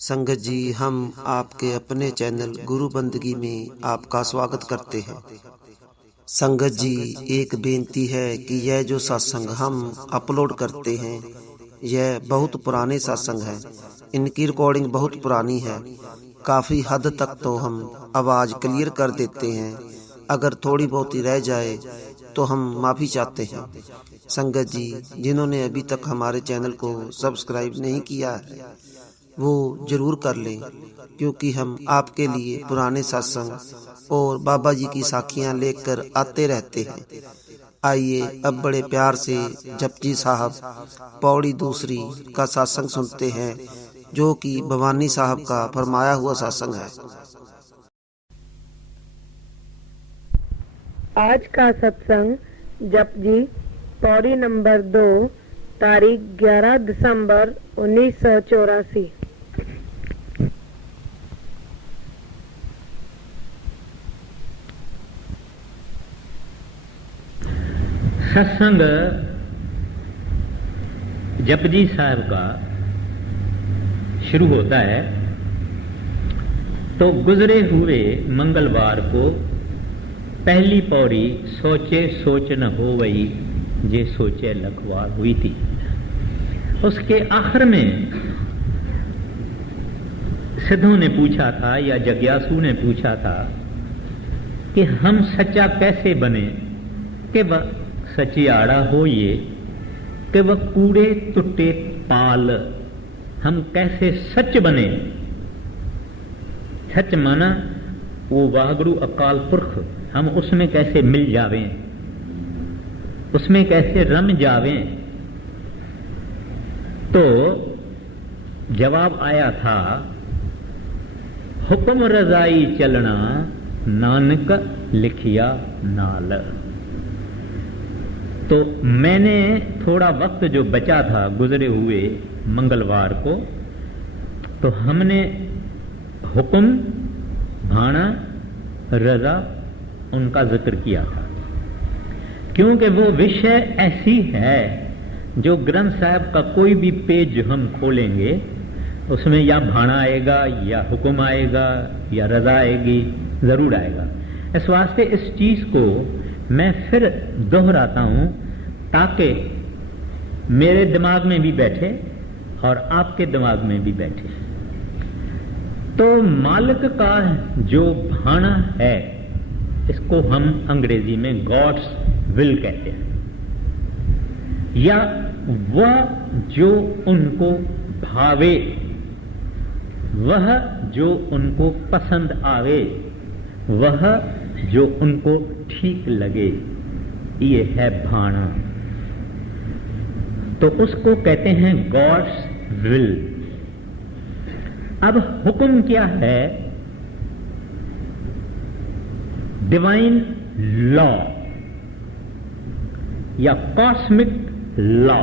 संगत जी, हम आपके अपने चैनल गुरु बंदगी में आपका स्वागत करते हैं। संगत जी, एक बेनती है कि यह जो सत्संग हम अपलोड करते हैं यह बहुत पुराने सत्संग हैं। इनकी रिकॉर्डिंग बहुत पुरानी है। काफ़ी हद तक तो हम आवाज़ क्लियर कर देते हैं। अगर थोड़ी बहुत ही रह जाए तो हम माफ़ी चाहते हैं। संगत जी, जिन्होंने अभी तक हमारे चैनल को सब्सक्राइब नहीं किया है वो जरूर कर लें, क्योंकि हम आपके लिए पुराने सत्संग और बाबा जी की साखियां लेकर आते रहते हैं। आइए अब बड़े प्यार से जपजी साहब पौड़ी दूसरी का सत्संग सुनते हैं, जो कि भवानी साहब का फरमाया हुआ सत्संग है। आज का सत्संग जपजी पौड़ी नंबर 2 तारीख 11 दिसंबर 1984। सत्संग जपजी साहब का शुरू होता है तो गुजरे हुए मंगलवार को पहली पौड़ी सोचे सोच न हो वही जे सोचे लखवार हुई थी। उसके आखिर में सिद्धों ने पूछा था या जग्यासु ने पूछा था कि हम सच्चा कैसे बने कि वह सचियाड़ा हो ये कि वह कूड़े टुट्टे पाल। हम कैसे सच बने। सच माना वो वाहगुरु अकाल पुरख, हम उसमें कैसे मिल जावें, उसमें कैसे रम जावें। तो जवाब आया था, हुक्म रजाई चलना नानक लिखिया नाल। तो मैंने थोड़ा वक्त जो बचा था गुजरे हुए मंगलवार को, तो हमने हुक्म, भाना, रजा उनका जिक्र किया था, क्योंकि वो विषय ऐसी है जो ग्रंथ साहब का कोई भी पेज हम खोलेंगे उसमें या भाना आएगा या हुक्म आएगा या रजा आएगी, जरूर आएगा। इस वास्ते इस चीज को मैं फिर दोहराता हूं ताकि मेरे दिमाग में भी बैठे और आपके दिमाग में भी बैठे। तो मालिक का जो भाना है इसको हम अंग्रेजी में गॉड्स विल कहते हैं, या वह जो उनको भावे, वह जो उनको पसंद आवे, वह जो उनको ठीक लगे, ये है भाना। तो उसको कहते हैं गॉड्स विल। अब हुक्म क्या है? डिवाइन लॉ या कॉस्मिक लॉ।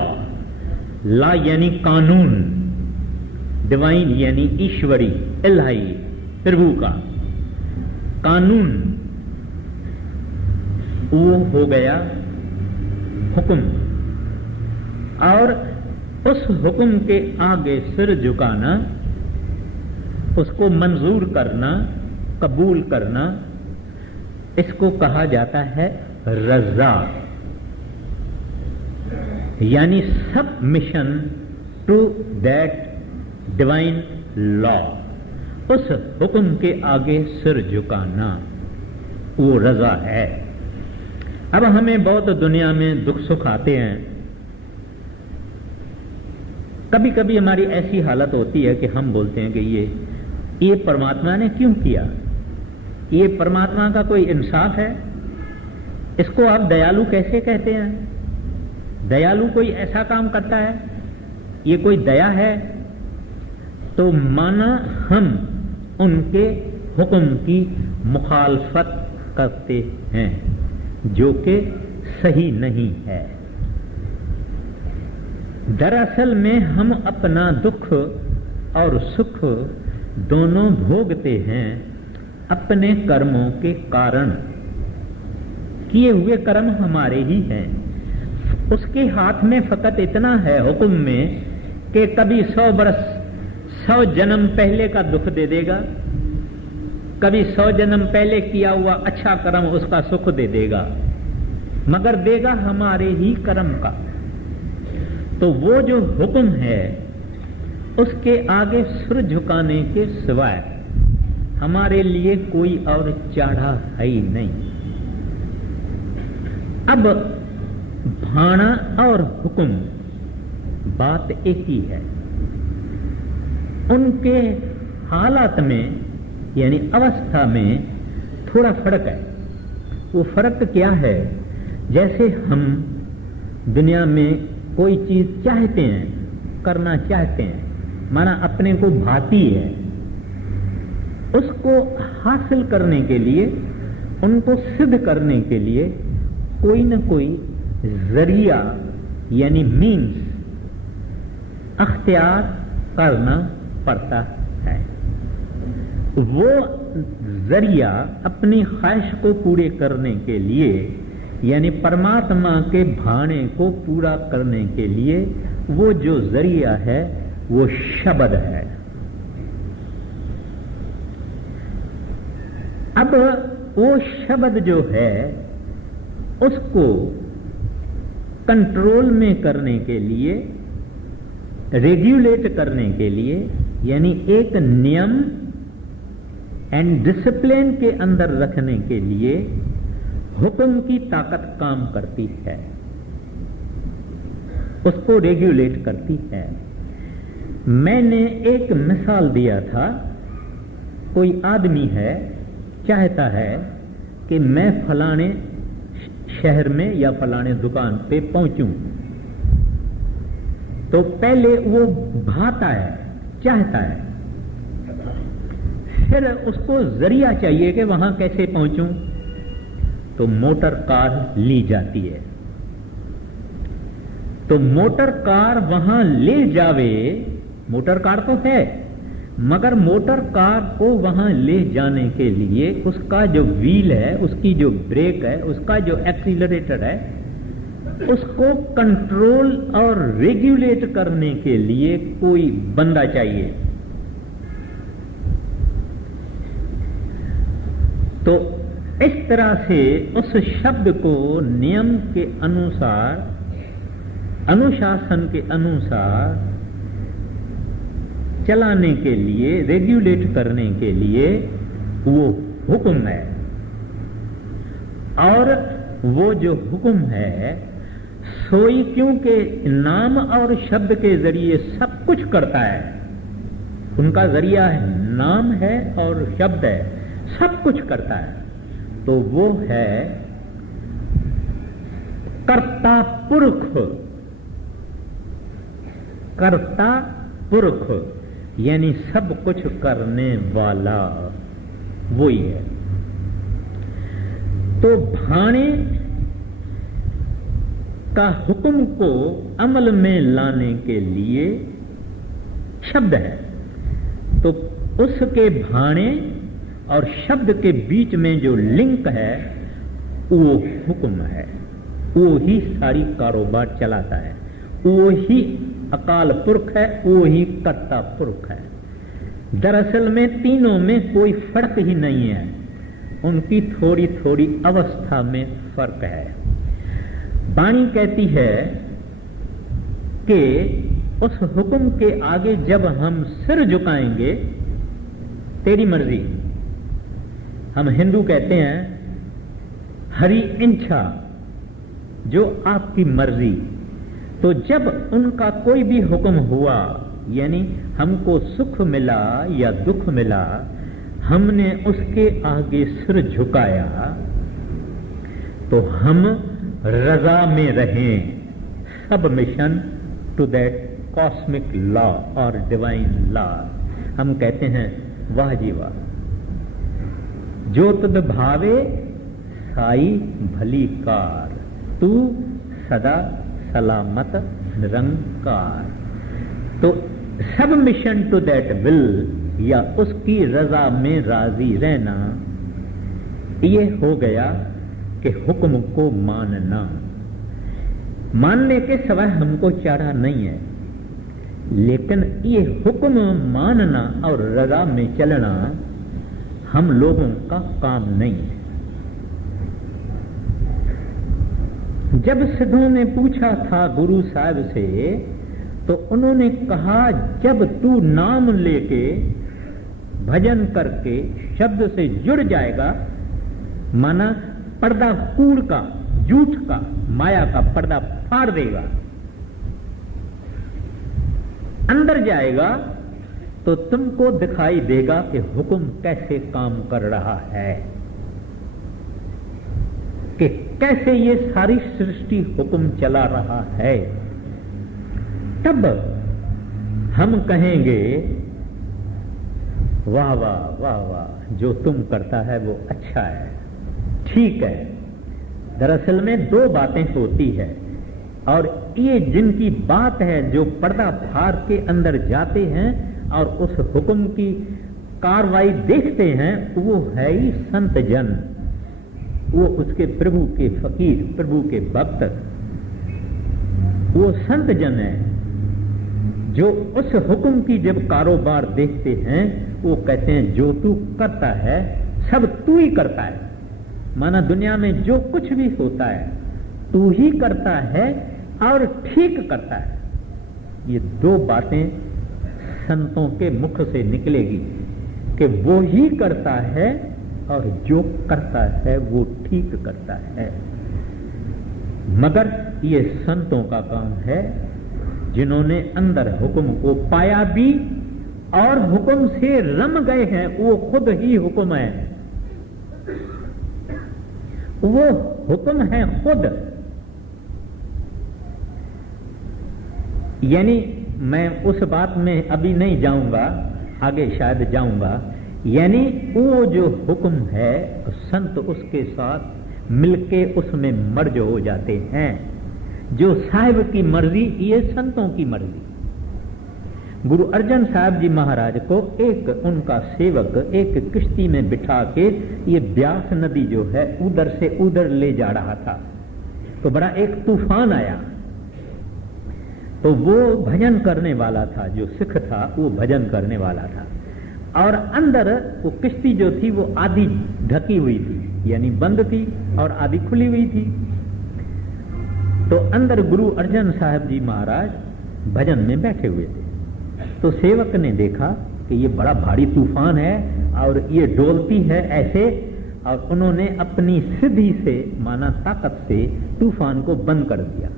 लॉ यानी कानून, डिवाइन यानी ईश्वरी, इलाही, प्रभु का कानून, वो हो गया हुक्म। और उस हुक्म के आगे सिर झुकाना, उसको मंजूर करना, कबूल करना, इसको कहा जाता है रजा, यानी submission to that divine law. उस हुक्म के आगे सिर झुकाना वो रजा है। अब हमें बहुत दुनिया में दुख सुख आते हैं। कभी कभी हमारी ऐसी हालत होती है कि हम बोलते हैं कि ये परमात्मा ने क्यों किया, ये परमात्मा का कोई इंसाफ है, इसको आप दयालु कैसे कहते हैं? दयालु कोई ऐसा काम करता है, ये कोई दया है? तो माना हम उनके हुक्म की मुखालफत करते हैं, जो कि सही नहीं है। दरअसल में हम अपना दुख और सुख दोनों भोगते हैं अपने कर्मों के कारण। किए हुए कर्म हमारे ही हैं। उसके हाथ में फकत इतना है हुक्म में कि कभी 100 बरस 100 जन्म पहले का दुख दे देगा, कभी 100 जन्म पहले किया हुआ अच्छा कर्म उसका सुख दे देगा, मगर देगा हमारे ही कर्म का। तो वो जो हुक्म है उसके आगे सिर झुकाने के सिवाय हमारे लिए कोई और चारा है ही नहीं। अब भाणा और हुक्म बात एक ही है, उनके हालात में यानी अवस्था में थोड़ा फर्क है। वो फर्क क्या है? जैसे हम दुनिया में कोई चीज चाहते हैं, करना चाहते हैं, माना अपने को भाती है, उसको हासिल करने के लिए, उनको सिद्ध करने के लिए कोई न कोई जरिया यानी मीन्स अख्तियार करना पड़ता है। वो जरिया अपनी ख्वाहिश को पूरे करने के लिए यानी परमात्मा के भाने को पूरा करने के लिए वो जो जरिया है वो शब्द है। अब वो शब्द जो है उसको कंट्रोल में करने के लिए, रेगुलेट करने के लिए यानी एक नियम एंड डिसिप्लिन के अंदर रखने के लिए हुक्म की ताकत काम करती है, उसको रेगुलेट करती है। मैंने एक मिसाल दिया था, कोई आदमी है चाहता है कि मैं फलाने शहर में या फलाने दुकान पे पहुंचूं, तो पहले वो भाता है, चाहता है, फिर उसको जरिया चाहिए कि वहां कैसे पहुंचूं, तो मोटर कार ली जाती है। तो मोटर कार वहां ले जावे, मोटर कार तो है, मगर मोटर कार को वहां ले जाने के लिए उसका जो व्हील है, उसकी जो ब्रेक है, उसका जो एक्सीलरेटर है, उसको कंट्रोल और रेगुलेट करने के लिए कोई बंदा चाहिए। तो इस तरह से उस शब्द को नियम के अनुसार, अनुशासन के अनुसार चलाने के लिए, रेगुलेट करने के लिए वो हुक्म है। और वो जो हुक्म है सोई क्योंकि नाम और शब्द के जरिए सब कुछ करता है, उनका जरिया है, नाम है और शब्द है, सब कुछ करता है, तो वो है कर्ता पुरुष। कर्ता पुरुष यानी सब कुछ करने वाला वही है। तो भाणे का हुक्म को अमल में लाने के लिए शब्द है, तो उसके भाणे और शब्द के बीच में जो लिंक है वो हुक्म है, वो ही सारी कारोबार चलाता है, वो ही अकाल पुरख है, वो ही कर्ता पुरख है। दरअसल में तीनों में कोई फर्क ही नहीं है, उनकी थोड़ी थोड़ी अवस्था में फर्क है। वाणी कहती है कि उस हुक्म के आगे जब हम सिर झुकाएंगे, तेरी मर्जी, हम हिंदू कहते हैं हरि इच्छा, जो आपकी मर्जी। तो जब उनका कोई भी हुक्म हुआ, यानी हमको सुख मिला या दुख मिला, हमने उसके आगे सिर झुकाया, तो हम रजा में रहें, submission to that cosmic law और डिवाइन लॉ। हम कहते हैं वाह जी वाह, जो तुद भावे साई भली कार, तू सदा सलामत निरंकार। तो सबमिशन टू दैट विल या उसकी रजा में राजी रहना, ये हो गया कि हुक्म को मानना। मानने के सिवाय हमको चारा नहीं है। लेकिन ये हुक्म मानना और रजा में चलना हम लोगों का काम नहीं है। जब सिद्धों ने पूछा था गुरु साहब से, तो उन्होंने कहा जब तू नाम लेके भजन करके शब्द से जुड़ जाएगा, माना पर्दा कूड़ का, झूठ का, माया का पर्दा फाड़ देगा, अंदर जाएगा, तो तुमको दिखाई देगा कि हुक्म कैसे काम कर रहा है, कि कैसे ये सारी सृष्टि हुक्म चला रहा है। तब हम कहेंगे वाह वाह वाह वाह, जो तुम करता है वो अच्छा है, ठीक है। दरअसल में दो बातें होती है, और ये जिनकी बात है जो पर्दा फाड़ के अंदर जाते हैं और उस हुक्म की कार्रवाई देखते हैं, वो है ही संत जन, वो उसके प्रभु के फकीर, प्रभु के भक्त, वो संत जन है जो उस हुक्म की जब कारोबार देखते हैं, वो कहते हैं जो तू करता है सब तू ही करता है। माना दुनिया में जो कुछ भी होता है तू ही करता है और ठीक करता है। ये दो बातें संतों के मुख से निकलेगी कि वो ही करता है और जो करता है वो ठीक करता है। मगर ये संतों का काम है जिन्होंने अंदर हुक्म को पाया भी और हुक्म से रम गए हैं, वो खुद ही हुक्म है, वो हुक्म है खुद। यानी मैं उस बात में अभी नहीं जाऊंगा, आगे शायद जाऊंगा। यानी वो जो हुक्म है संत उसके साथ मिलके उसमें मर्ज हो जाते हैं। जो साहिब की मर्जी, ये संतों की मर्जी। गुरु अर्जन साहब जी महाराज को एक उनका सेवक एक किश्ती में बिठा के ये ब्यास नदी जो है उधर से उधर ले जा रहा था, तो बड़ा एक तूफान आया। तो वो भजन करने वाला था, जो सिख था वो भजन करने वाला था, और अंदर वो किश्ती जो थी वो आधी ढकी हुई थी, यानी बंद थी, और आधी खुली हुई थी। तो अंदर गुरु अर्जन साहब जी महाराज भजन में बैठे हुए थे। तो सेवक ने देखा कि ये बड़ा भारी तूफान है और ये डोलती है ऐसे, और उन्होंने अपनी सिद्धि से, माना ताकत से, तूफान को बंद कर दिया।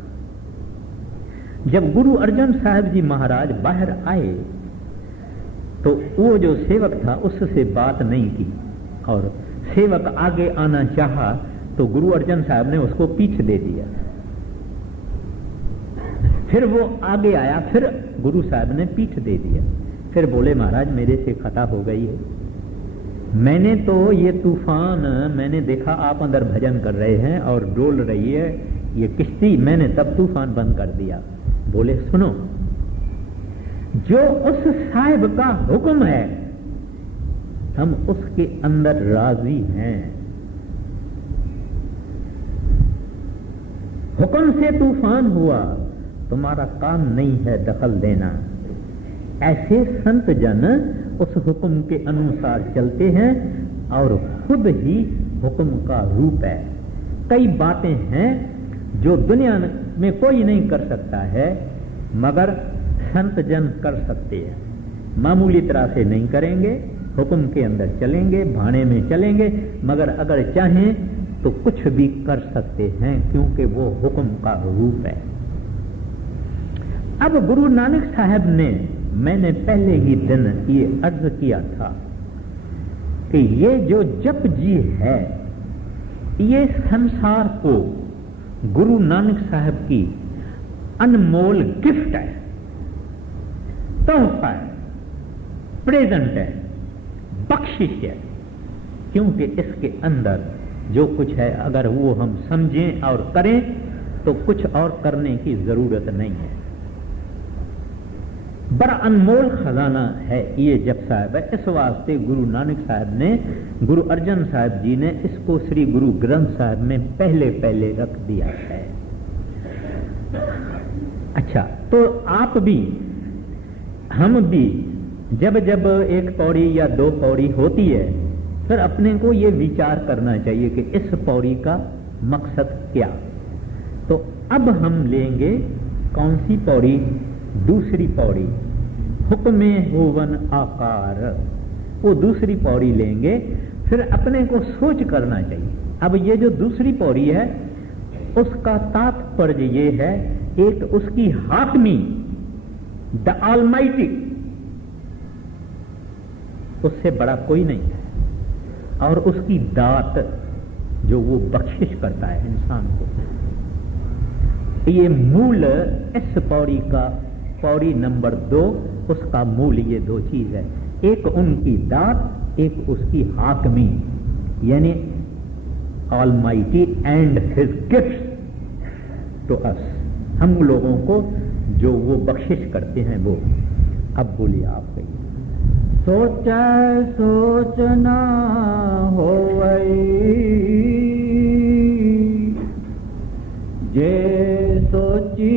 जब गुरु अर्जन साहब जी महाराज बाहर आए तो वो जो सेवक था उससे बात नहीं की, और सेवक आगे आना चाहा तो गुरु अर्जन साहब ने उसको पीछे दे दिया। फिर वो आगे आया, फिर गुरु साहब ने पीठ दे दिया। फिर बोले महाराज मेरे से खता हो गई है, मैंने तो ये तूफान, मैंने देखा आप अंदर भजन कर रहे हैं और डोल रही है ये किश्ती, मैंने तब तूफान बंद कर दिया। बोले सुनो, जो उस साहिब का हुक्म है हम उसके अंदर राजी हैं। हुक्म से तूफान हुआ, तुम्हारा काम नहीं है दखल देना। ऐसे संत जन उस हुक्म के अनुसार चलते हैं और खुद ही हुक्म का रूप है। कई बातें हैं जो दुनिया में कोई नहीं कर सकता है, मगर संत जन कर सकते हैं। मामूली तरह से नहीं करेंगे, हुक्म के अंदर चलेंगे, भाने में चलेंगे, मगर अगर चाहें तो कुछ भी कर सकते हैं, क्योंकि वो हुक्म का रूप है। अब गुरु नानक साहब ने, मैंने पहले ही दिन ये अर्ज किया था कि ये जो जप जी है, ये संसार को गुरु नानक साहब की अनमोल गिफ्ट है, तोहफा है, प्रेजेंट है, बख्शिश है। क्योंकि इसके अंदर जो कुछ है अगर वो हम समझें और करें तो कुछ और करने की जरूरत नहीं है। बड़ा अनमोल खजाना है ये जप साहब है। इस वास्ते गुरु नानक साहब ने, गुरु अर्जन साहब जी ने इसको श्री गुरु ग्रंथ साहब में पहले पहले रख दिया है। अच्छा, तो आप भी हम भी जब जब एक पौड़ी या दो पौड़ी होती है, फिर अपने को ये विचार करना चाहिए कि इस पौड़ी का मकसद क्या। तो अब हम लेंगे कौन सी पौड़ी? दूसरी पौड़ी, हुक्मे होवन आकार, वो दूसरी पौड़ी लेंगे। फिर अपने को सोच करना चाहिए। अब ये जो दूसरी पौड़ी है उसका तात्पर्य ये है, एक उसकी हाकमी, द ऑलमाइटी, उससे बड़ा कोई नहीं है, और उसकी दात जो वो बख्शिश करता है इंसान को। ये मूल इस पौड़ी का, पौड़ी नंबर 2, उसका मूल ये दो चीज है, एक उनकी दात, एक उसकी हाकमी, यानी almighty and his gifts to us, हम लोगों को जो वो बख्शिश करते हैं वो। अब बोलिए आप कहिए। सोचै सोचना होवै, जे सोची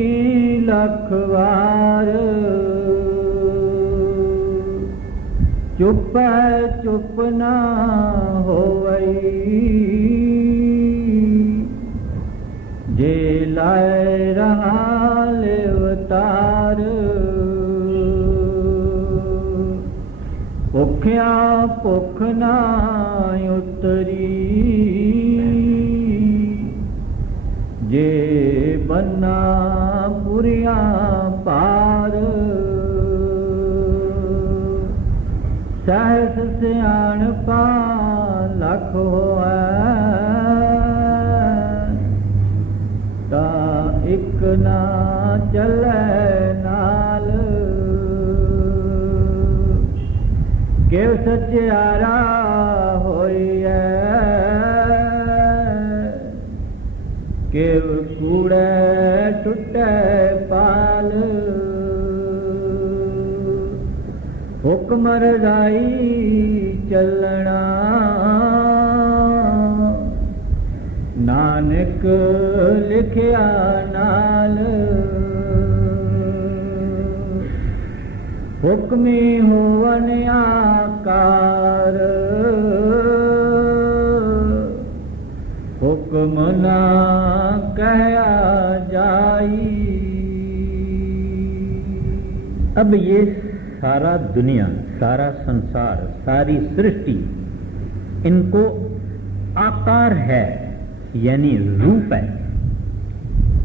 लख बार, चुप चुप ना होवै, जे लाए रहा लेवतार, भुखिया भुख ना उतरी, जे बन्ना पुरिया पार, सहस सियाणपा लख होऐ, ता इक ना चलै नाल, केव सचियारा होइए, केव कूड़े टुटे पाल, हुक्म रजाई चलना, नानक लिखिया नाल, हुक्मी होवन आकार, हुक्म ना कहया जाई। अब ये सारा दुनिया, सारा संसार, सारी सृष्टि, इनको आकार है, यानी रूप है,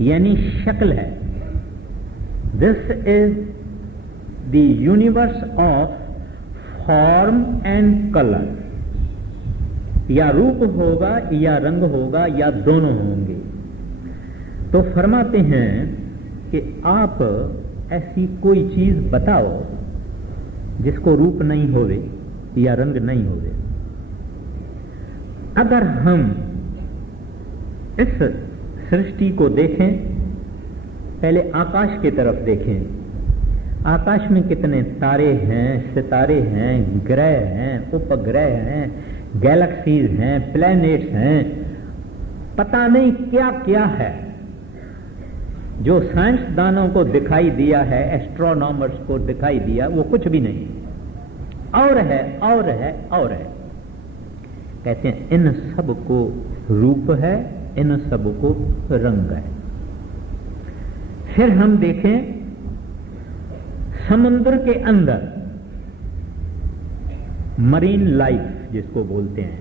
यानी शक्ल है। This is the universe of form and colour. या रूप होगा या रंग होगा या दोनों होंगे। तो फरमाते हैं कि आप ऐसी कोई चीज बताओ जिसको रूप नहीं होवे या रंग नहीं होवे। अगर हम इस सृष्टि को देखें, पहले आकाश की तरफ देखें। आकाश में कितने तारे हैं, सितारे हैं, ग्रह हैं, उपग्रह हैं, गैलेक्सीज हैं, प्लैनेट्स हैं, पता नहीं क्या क्या है जो साइंसदानों को दिखाई दिया है, एस्ट्रोनॉमर्स को दिखाई दिया, वो कुछ भी नहीं, और है और है और है। कहते हैं इन सब को रूप है, इन सब को रंग है। फिर हम देखें समुद्र के अंदर मरीन लाइफ जिसको बोलते हैं,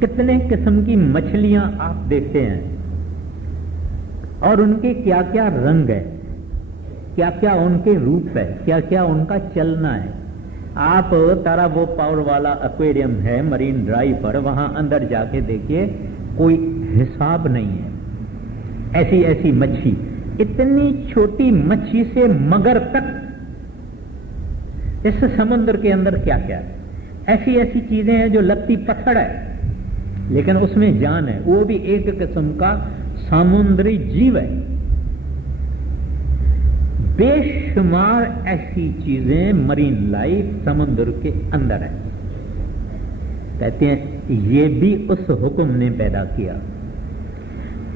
कितने किस्म की मछलियां आप देखते हैं और उनके क्या क्या रंग है, क्या क्या उनके रूप है, क्या क्या उनका चलना है। आप तारा वो पावर वाला एक्वेरियम है मरीन ड्राइव पर, वहां अंदर जाके देखिए, कोई हिसाब नहीं है। ऐसी ऐसी मच्छी, इतनी छोटी मच्छी से मगर तक इस समुद्र के अंदर क्या क्या है। ऐसी ऐसी चीजें हैं जो लगती पत्थर है लेकिन उसमें जान है, वो भी एक किस्म का समुद्री जीव है। बेशुमार ऐसी चीजें मरीन लाइफ समुद्र के अंदर है। कहते हैं ये भी उस हुक्म ने पैदा किया।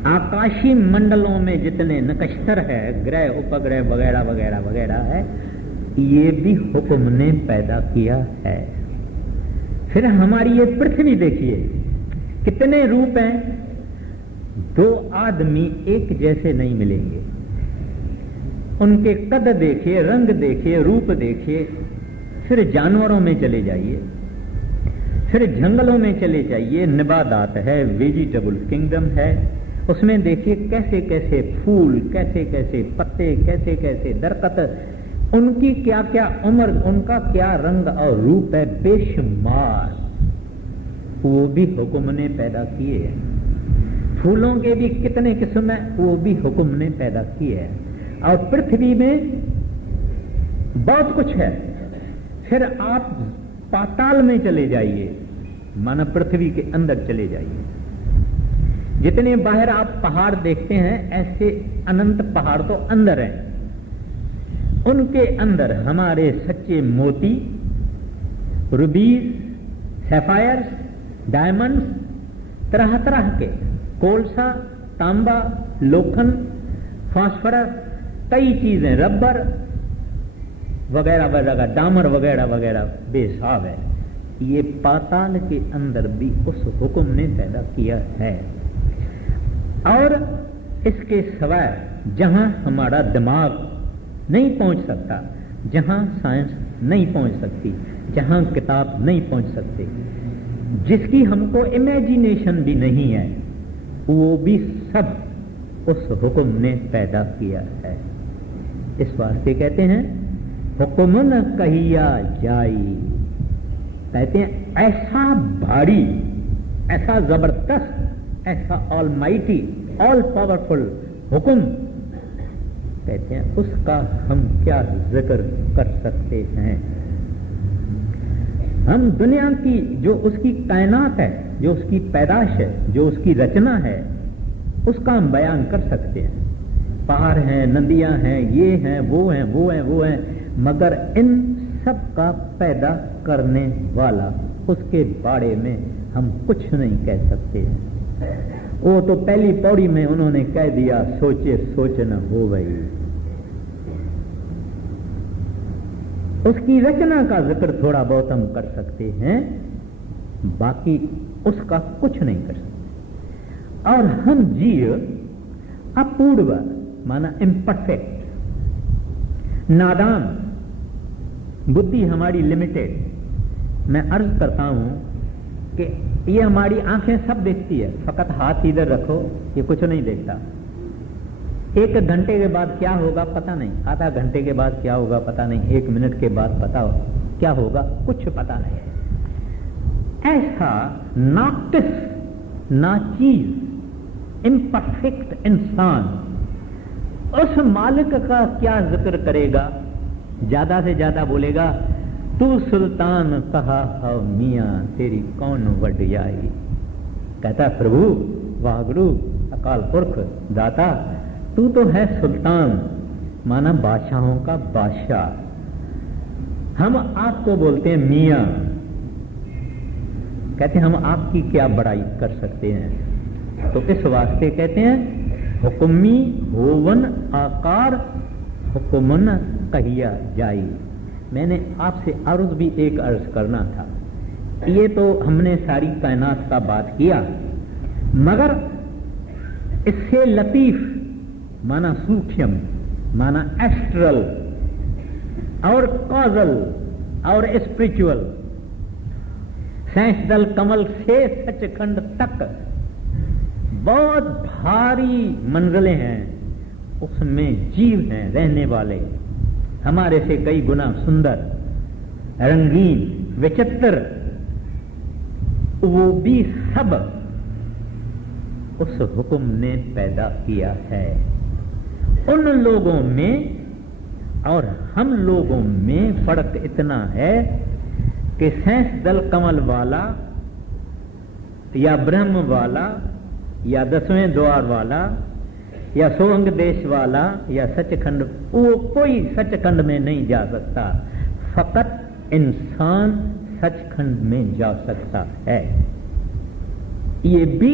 आकाशीय मंडलों में जितने नक्षत्र है, ग्रह उपग्रह वगैरह वगैरह वगैरह है, ये भी हुक्म ने पैदा किया है। फिर हमारी ये पृथ्वी देखिए, कितने रूप हैं। दो आदमी एक जैसे नहीं मिलेंगे, उनके कद देखिए, रंग देखिए, रूप देखिए। फिर जानवरों में चले जाइए, फिर जंगलों में चले जाइए, निबादात है, वेजिटेबल किंगडम है, उसमें देखिए कैसे कैसे फूल, कैसे कैसे पत्ते, कैसे कैसे दरख्त, उनकी क्या क्या उम्र, उनका क्या रंग और रूप है, बेशुमार। वो भी हुक्म ने पैदा किए हैं। फूलों के भी कितने किस्म है, वो भी हुक्म ने पैदा किए हैं। और पृथ्वी में बहुत कुछ है। फिर आप पाताल में चले जाइए, माना पृथ्वी के अंदर चले जाइए। जितने बाहर आप पहाड़ देखते हैं, ऐसे अनंत पहाड़ तो अंदर हैं। उनके अंदर हमारे सच्चे मोती, रुबीज, सैफायर्स, डायमंड्स, तरह तरह के, कोलसा, तांबा, लोखंड, फास्फोरस, कई चीजें, रबर वगैरह वगैरह, डामर वगैरह वगैरह बेहिसाब है। ये पाताल के अंदर भी उस हुक्म ने पैदा किया है। और इसके सिवाय जहां हमारा दिमाग नहीं पहुंच सकता, जहां साइंस नहीं पहुंच सकती, जहां किताब नहीं पहुंच सकती, जिसकी हमको इमेजिनेशन भी नहीं है, वो भी सब उस हुक्म ने पैदा किया है। इस वास्ते कहते हैं हुक्म न कहिया जाई। कहते हैं ऐसा भारी, ऐसा जबरदस्त, ऐसा ऑलमाइटी, ऑल पावरफुल हुक्म, कहते हैं उसका हम क्या जिक्र कर सकते हैं। हम दुनिया की जो उसकी कायनात है, जो उसकी पैदाश है, जो उसकी रचना है, उसका हम बयान कर सकते हैं। पहाड़ हैं, नदियां हैं, ये हैं, वो हैं, वो हैं, वो हैं, मगर इन सब का पैदा करने वाला, उसके बारे में हम कुछ नहीं कह सकते हैं। वो तो पहली पौड़ी में उन्होंने कह दिया, सोचे सोच न हो गई। उसकी रचना का जिक्र थोड़ा बहुत हम कर सकते हैं, बाकी उसका कुछ नहीं कर सकते। और हम जीव अपूर्व, माना इम्परफेक्ट, नादान, बुद्धि हमारी लिमिटेड। मैं अर्ज करता हूं कि ये हमारी आंखें सब देखती है, फकत हाथ इधर रखो, ये कुछ नहीं देखता। 1 घंटे के बाद क्या होगा पता नहीं, आधा घंटे के बाद क्या होगा पता नहीं, 1 मिनट के बाद पता हो क्या होगा, कुछ पता नहीं। ऐसा नाकिस, नाचीज, इम्परफेक्ट इंसान उस मालिक का क्या जिक्र करेगा। ज्यादा से ज्यादा बोलेगा, तू सुल्तान कहा है मियां, तेरी कौन वडियाई। कहता प्रभु, वाहगुरु, अकाल पुरख, दाता, तू तो है सुल्तान, माना बादशाहों का बादशाह। हम आपको बोलते हैं मियां, कहते हैं हम आपकी क्या बड़ाई कर सकते हैं। तो इस वास्ते कहते हैं हुक्मी होवन आकार हुक्मन कहिया जाई। मैंने आपसे अर्ज भी एक अर्ज करना था। ये तो हमने सारी कायनात का बात किया, मगर इससे लतीफ, माना सूक्ष्म, माना एस्ट्रल और कॉजल और स्पिरिचुअल, सैंसदल कमल से सचखंड तक बहुत भारी मंजिलें हैं। उसमें जीव हैं रहने वाले, हमारे से कई गुना सुंदर, रंगीन, विचित्र, वो भी सब उस हुक्म ने पैदा किया है। उन लोगों में और हम लोगों में फर्क इतना है कि सैंस दल कमल वाला या ब्रह्म वाला या 10वें द्वार वाला या सोहंग देश वाला या सचखंड, वो कोई सचखंड में नहीं जा सकता, फकत इंसान सचखंड में जा सकता है। ये भी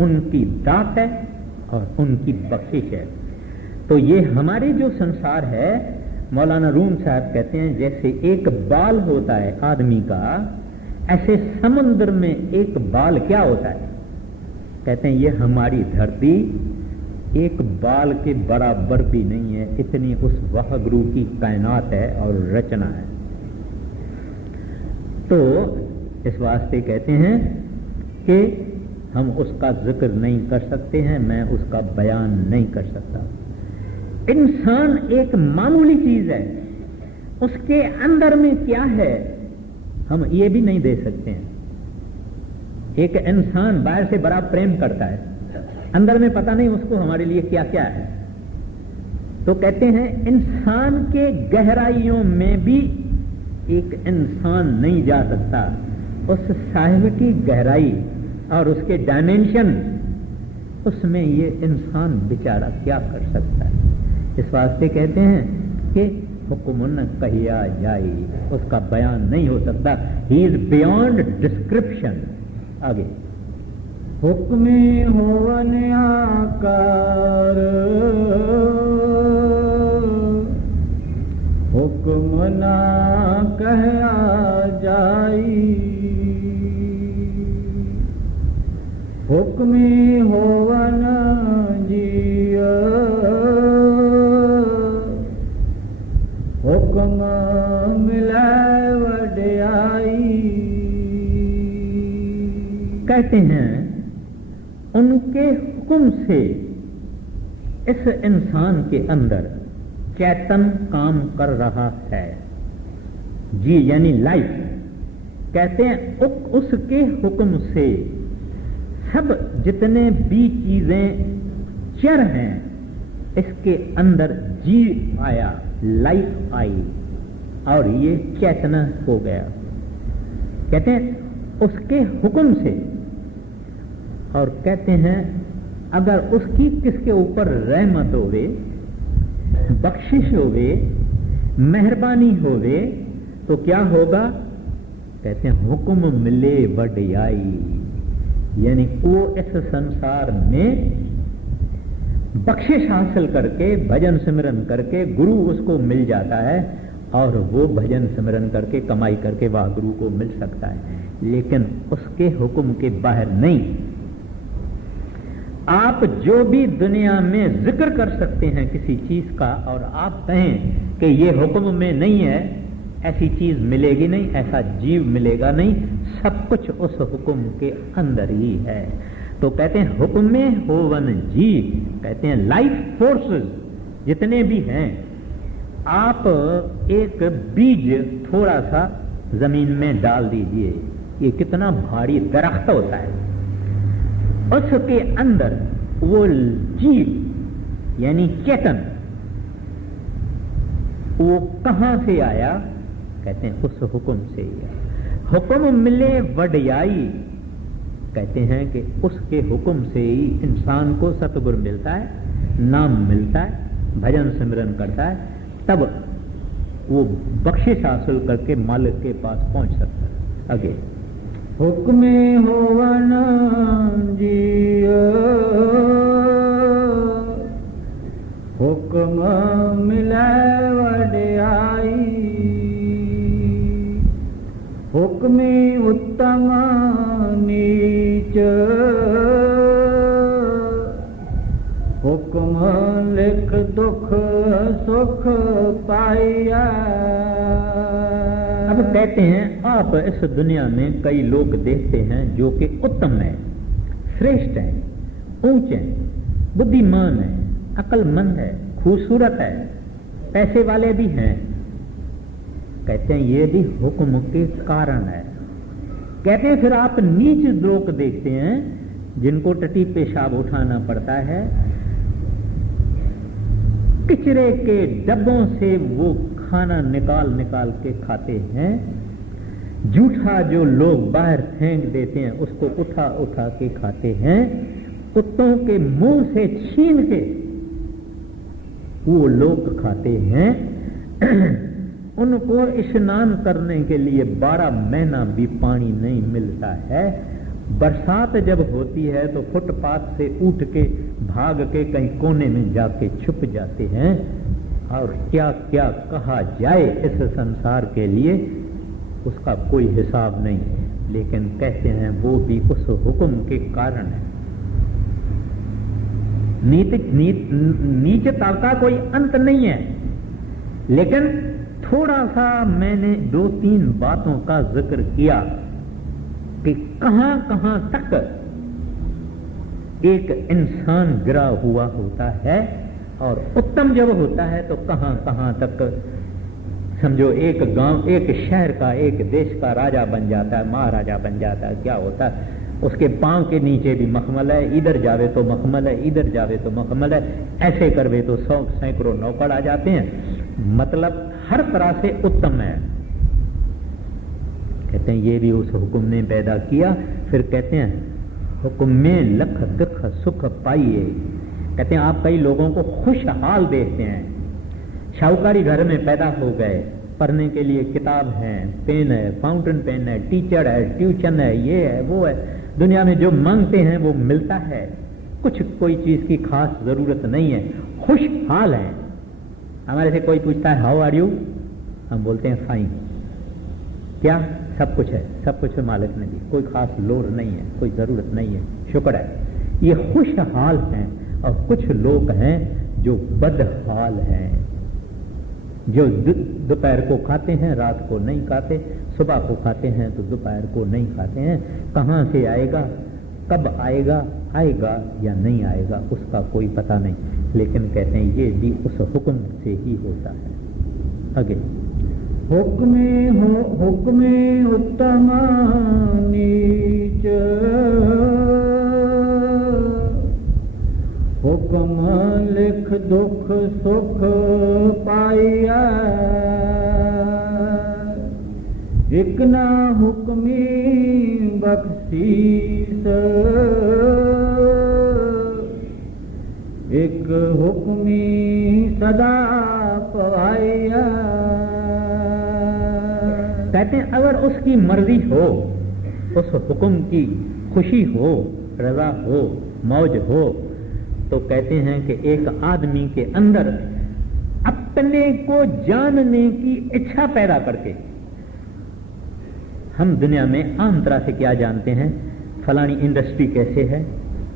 उनकी दात है और उनकी बख्शिश है। तो ये हमारे जो संसार है, मौलाना रूम साहब कहते हैं जैसे एक बाल होता है आदमी का, ऐसे समुद्र में एक बाल क्या होता है? कहते हैं ये हमारी धरती एक बाल के बराबर भी नहीं है, इतनी उस वाहगुरु की कायनात है और रचना है। तो इस वास्ते कहते हैं कि हम उसका जिक्र नहीं कर सकते हैं, मैं उसका बयान नहीं कर सकता। इंसान एक मामूली चीज है, उसके अंदर में क्या है हम ये भी नहीं दे सकते हैं। एक इंसान बाहर से बड़ा प्रेम करता है, अंदर में पता नहीं उसको हमारे लिए क्या क्या है। तो कहते हैं इंसान के गहराइयों में भी एक इंसान नहीं जा सकता, उस साहिब की गहराई और उसके डायमेंशन, उसमें ये इंसान बेचारा क्या कर सकता है। इस वास्ते कहते हैं कि हुक्म न कहिया जाए, उसका बयान नहीं हो सकता। He is beyond description. आगे हुक्मी होवन आकार, हुक्म ना कहया जाई, हुक्मी होवन जिया, हुक्म मिला वड्याई। कहते हैं उनके हुक्म से इस इंसान के अंदर चैतन काम कर रहा है। जी यानी लाइफ। कहते हैं उसके हुक्म से सब जितने भी चीजें चर हैं इसके अंदर जी आया, लाइफ आई और ये चेतना हो गया। कहते हैं उसके हुक्म से। और कहते हैं अगर उसकी किसके ऊपर रहमत होवे, बख्शिश होवे, मेहरबानी होवे तो क्या होगा? कहते हैं हुक्म मिले वड्याई, यानी वो इस संसार में बख्शिश हासिल करके भजन सिमरन करके गुरु उसको मिल जाता है और वो भजन सिमरन करके कमाई करके वह गुरु को मिल सकता है, लेकिन उसके हुक्म के बाहर नहीं। आप जो भी दुनिया में जिक्र कर सकते हैं किसी चीज का और आप कहें कि ये हुक्म में नहीं है, ऐसी चीज मिलेगी नहीं, ऐसा जीव मिलेगा नहीं। सब कुछ उस हुक्म के अंदर ही है। तो कहते हैं हुक्म में होवन जीव। कहते हैं लाइफ फोर्सेस जितने भी हैं, आप एक बीज थोड़ा सा जमीन में डाल दीजिए, ये कितना भारी दरख्त होता है, उसके अंदर वो जीव यानी चेतन वो कहां से आया? कहते हैं उस हुक्म से ही आया। हुक्म मिले वड्याई। कहते हैं कि उसके हुक्म से ही इंसान को सतगुरु मिलता है, नाम मिलता है, भजन सिमरन करता है, तब वो बख्शिश हासिल करके मालिक के पास पहुंच सकता है। आगे हुक्मे होवन जिया, हुक्म मिले वड्याई, हुक्मी उत्तम नीच, हुक्म लिख दुख सुख पाया। अब कहते हैं आप इस दुनिया में कई लोग देखते हैं जो कि उत्तम है, श्रेष्ठ है, ऊंचे है, बुद्धिमान है, अक्लमंद है, खूबसूरत है, पैसे वाले भी हैं। कहते हैं ये भी हुक्म के कारण है। कहते हैं फिर आप नीच लोग देखते हैं जिनको टटी पेशाब उठाना पड़ता है, कचरे के डब्बों से वो खाना निकाल निकाल के खाते हैं, जूठा जो लोग बाहर फेंक देते हैं उसको उठा उठा के खाते हैं, कुत्तों के मुंह से छीन के वो लोग खाते हैं। उनको स्नान करने के लिए 12 महीना भी पानी नहीं मिलता है। बरसात जब होती है तो फुटपाथ से उठ के भाग के कहीं कोने में जाके छुप जाते हैं और क्या क्या कहा जाए इस संसार के लिए उसका कोई हिसाब नहीं, लेकिन कहते हैं वो भी उस हुक्म के कारण है। नीचता का कोई अंत नहीं है, लेकिन थोड़ा सा मैंने 2-3 बातों का जिक्र किया कि कहां कहां तक एक इंसान गिरा हुआ होता है, और उत्तम जब होता है तो कहां कहां तक समझो एक गांव, एक शहर का, एक देश का राजा बन जाता है, महाराजा बन जाता है। क्या होता है, उसके पांव के नीचे भी मखमल है, इधर जावे तो मखमल है, इधर जावे तो मखमल है, ऐसे करवे तो 100 सैकड़ों नौकर आ जाते हैं। मतलब हर तरह से उत्तम है। कहते हैं ये भी उस हुक्म ने पैदा किया। फिर कहते हैं हुक्म में लख दुख सुख पाइए। कहते हैं आप कई लोगों को खुशहाल देखते हैं, शाहूकारी घर में पैदा हो गए, पढ़ने के लिए किताब है, पेन है, फाउंटेन पेन है, टीचर है, ट्यूशन है, ये है, वो है, दुनिया में जो मांगते हैं वो मिलता है, कुछ कोई चीज की खास जरूरत नहीं है, खुशहाल है। हमारे से कोई पूछता है हाउ आर यू, हम बोलते हैं फाइन। क्या सब कुछ है, सब कुछ मालिक ने दी, कोई खास लोड़ नहीं है, कोई जरूरत नहीं है, शुक्र है। ये खुशहाल हैं। और कुछ लोग हैं जो बदहाल हैं, जो दोपहर को खाते हैं, रात को नहीं खाते, सुबह को खाते हैं तो दोपहर को नहीं खाते हैं। कहाँ से आएगा, कब आएगा, आएगा या नहीं आएगा उसका कोई पता नहीं, लेकिन कहते हैं ये भी उस हुक्म से ही होता है। आगे हुक्मे उत्तम नीच, हुक्म लिख दुख सुख पाइया, एक ना हुक्मी बख्शीस, एक हुक्मी सदा पाइया। कहते हैं अगर उसकी मर्जी हो, उस हुक्म की खुशी हो, रजा हो, मौज हो, तो कहते हैं कि एक आदमी के अंदर अपने को जानने की इच्छा पैदा करके, हम दुनिया में आम तरह से क्या जानते हैं, फलानी इंडस्ट्री कैसे है,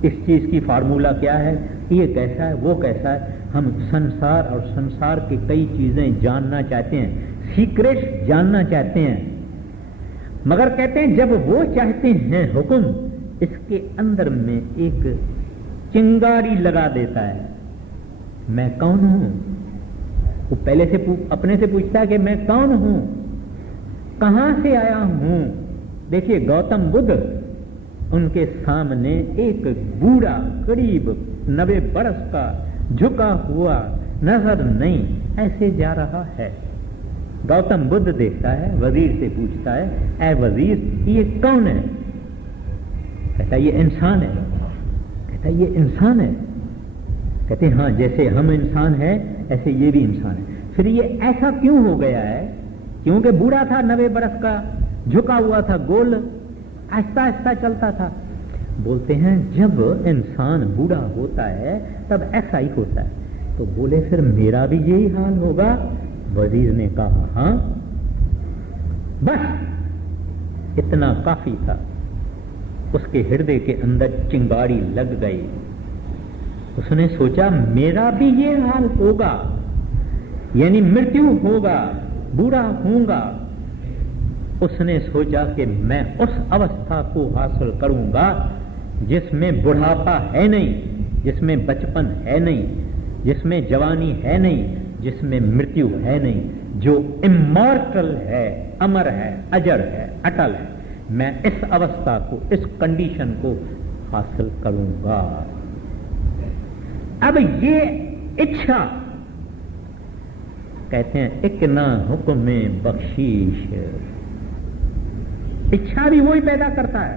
इस चीज की फार्मूला क्या है, ये कैसा है, वो कैसा है। हम संसार और संसार की कई चीजें जानना चाहते हैं, सीक्रेट जानना चाहते हैं, मगर कहते हैं जब वो चाहते हैं हुक्म, इसके अंदर में एक चिंगारी लगा देता है। मैं कौन हूं, वो पहले से अपने से पूछता है कि मैं कौन हूं, कहां से आया हूं। देखिए गौतम बुद्ध, उनके सामने एक बूढ़ा करीब 90 बरस का झुका हुआ नजर नहीं ऐसे जा रहा है। गौतम बुद्ध देखता है, वजीर से पूछता है, ऐ वजीर ये कौन है? कहता ये इंसान है। कहता ये इंसान है? कहते हाँ, जैसे हम इंसान है ऐसे ये भी इंसान है। फिर ये ऐसा क्यों हो गया है? क्योंकि बूढ़ा था, 90 बरस का, झुका हुआ था, गोल, आहिस्ता आहिस्ता चलता था। बोलते हैं जब इंसान बूढ़ा होता है तब ऐसा ही होता है। तो बोले फिर मेरा भी यही हाल होगा? वजीर ने कहा हाँ। बस इतना काफी था। उसके हृदय के अंदर चिंगारी लग गई। उसने सोचा मेरा भी ये हाल होगा, यानी मृत्यु होगा, बूढ़ा होऊंगा। उसने सोचा कि मैं उस अवस्था को हासिल करूंगा जिसमें बुढ़ापा है नहीं, जिसमें बचपन है नहीं, जिसमें जवानी है नहीं, जिसमें मृत्यु है नहीं, जो इमॉर्टल है, अमर है, अजर है, अटल है। मैं इस अवस्था को, इस कंडीशन को हासिल करूंगा। अब ये इच्छा, कहते हैं इकना हुक्म में बख्शीश, इच्छा भी वही पैदा करता है,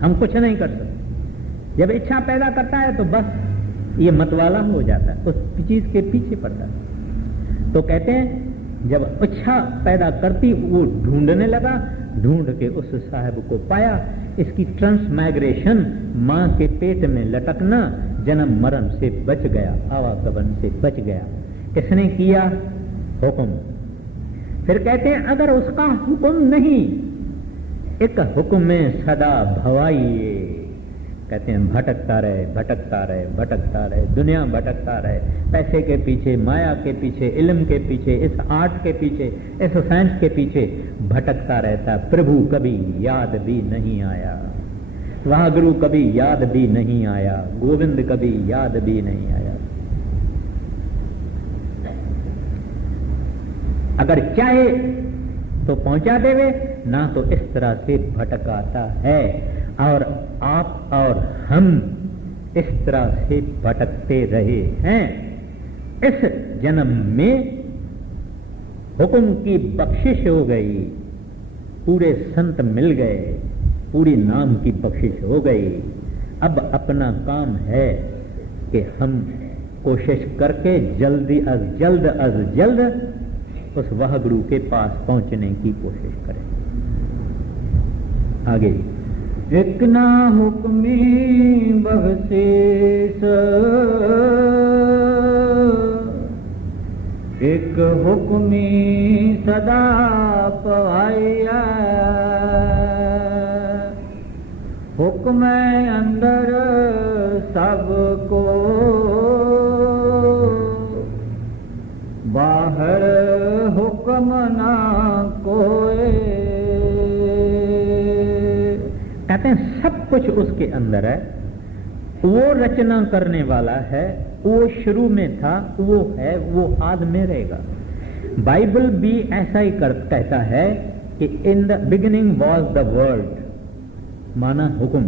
हम कुछ नहीं कर सकते। जब इच्छा पैदा करता है तो बस ये मतवाला हो जाता है, उस चीज के पीछे पड़ता है। तो कहते हैं जब इच्छा पैदा करती वो ढूंढने लगा, ढूंढ के उस साहब को पाया। इसकी ट्रांसमाइग्रेशन, मां के पेट में लटकना, जन्म मरण से बच गया, आवागमन से बच गया। किसने किया? हुक्म। फिर कहते हैं अगर उसका हुक्म नहीं, एक हुक्म में सदा भवाइए। कहते हैं भटकता रहे, भटकता रहे, भटकता रहे, दुनिया भटकता रहे, पैसे के पीछे, माया के पीछे, इल्म के पीछे, इस आर्ट के पीछे, इस साइंस के पीछे भटकता रहता। प्रभु कभी याद भी नहीं आया, वाहगुरु कभी याद भी नहीं आया, गोविंद कभी याद भी नहीं आया। अगर चाहे तो पहुंचा देवे, ना तो इस तरह से भटकाता है। और आप और हम इस तरह से भटकते रहे हैं। इस जन्म में हुक्म की बख्शिश हो गई, पूरे संत मिल गए, पूरी नाम की बख्शिश हो गई। अब अपना काम है कि हम कोशिश करके जल्दी अज जल्द उस वाहगुरु के पास पहुंचने की कोशिश करें। आगे एक ना हुक्मी बख्शीस, एक हुक्मी सदा पवाइया। हुक्म अंदर सबको, बाहर हुक्म ना कोई। कहते हैं सब कुछ उसके अंदर है, वो रचना करने वाला है, वो शुरू में था, वो है, वो आज में रहेगा। बाइबल भी ऐसा ही कहता है कि in the beginning was the word, माना हुक्म।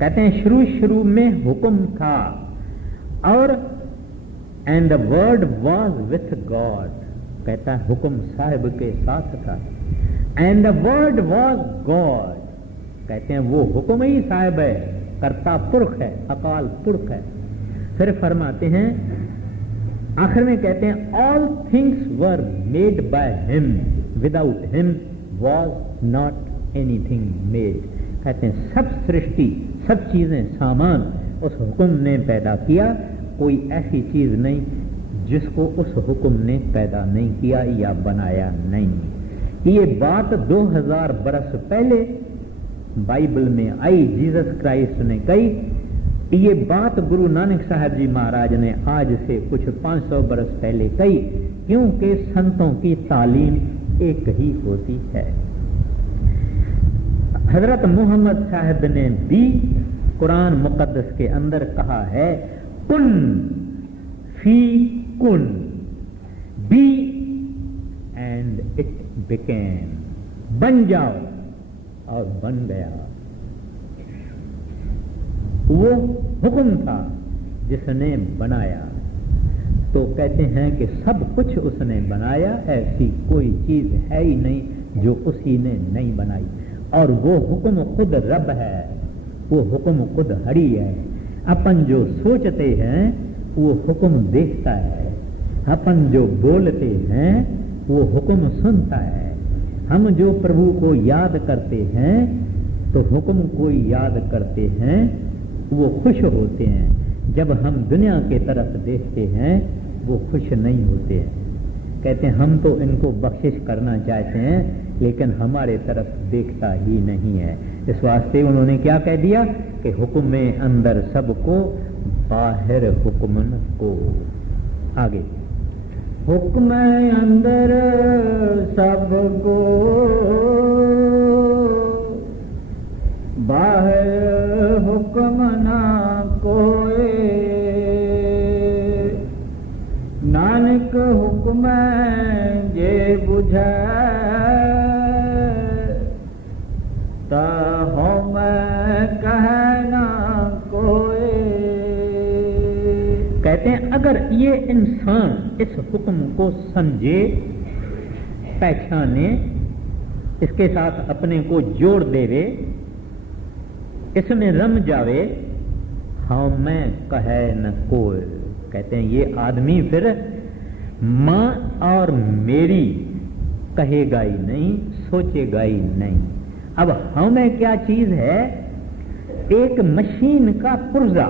कहते हैं शुरू में हुक्म था, और and the word was with God. कहता है हुक्म साहिब के साथ था। And the word was God. कहते हैं वो हुक्म ही साहिब है, कर्ता पुरख है, अकाल पुरख है। फिर फरमाते हैं आखिर में, कहते हैं all things were made by him, without him was not anything made. कहते हैं सब सृष्टि, सब चीजें, सामान उस हुक्म ने पैदा किया। कोई ऐसी चीज नहीं जिसको उस हुक्म ने पैदा नहीं किया या बनाया नहीं। ये बात 2000 बरस पहले बाइबल में आई, जीसस क्राइस्ट ने कही। ये बात गुरु नानक साहब जी महाराज ने आज से कुछ 500 बरस पहले कही, क्योंकि संतों की तालीम एक ही होती है। हजरत मोहम्मद साहब ने भी कुरान मुकद्दस के अंदर कहा है, कुन फी कुन, बी एंड इट बिकेम। बन जाओ और बन गया। वो हुक्म था जिसने बनाया। तो कहते हैं कि सब कुछ उसने बनाया, ऐसी कोई चीज है ही नहीं जो उसी ने नहीं बनाई। और वो हुक्म खुद रब है, वो हुक्म खुद हरि है। अपन जो सोचते हैं वो हुक्म देखता है, अपन जो बोलते हैं वो हुक्म सुनता है। हम जो प्रभु को याद करते हैं तो हुक्म को याद करते हैं, वो खुश होते हैं। जब हम दुनिया के तरफ देखते हैं वो खुश नहीं होते हैं। कहते हैं हम तो इनको बख्शिश करना चाहते हैं, लेकिन हमारे तरफ देखता ही नहीं है। इस वास्ते उन्होंने क्या कह दिया कि हुक्म में अंदर सबको, बाहर हुक्मन को। आगे हुक्म अंदर सबको, बाहर हुक्म ना कोई। नानक हुक्म जे बुझै, ता हम कह ना कोई। कहते हैं अगर ये इंसान इस हुक्म को समझे, पहचाने, इसके साथ अपने को जोड़ देवे, इसमें रम जावे, हाँ मैं कहे न कोई। कहते हैं ये आदमी फिर मां और मेरी कहेगा ही नहीं, सोचेगा ही नहीं। अब हमें क्या चीज है? एक मशीन का पुर्जा।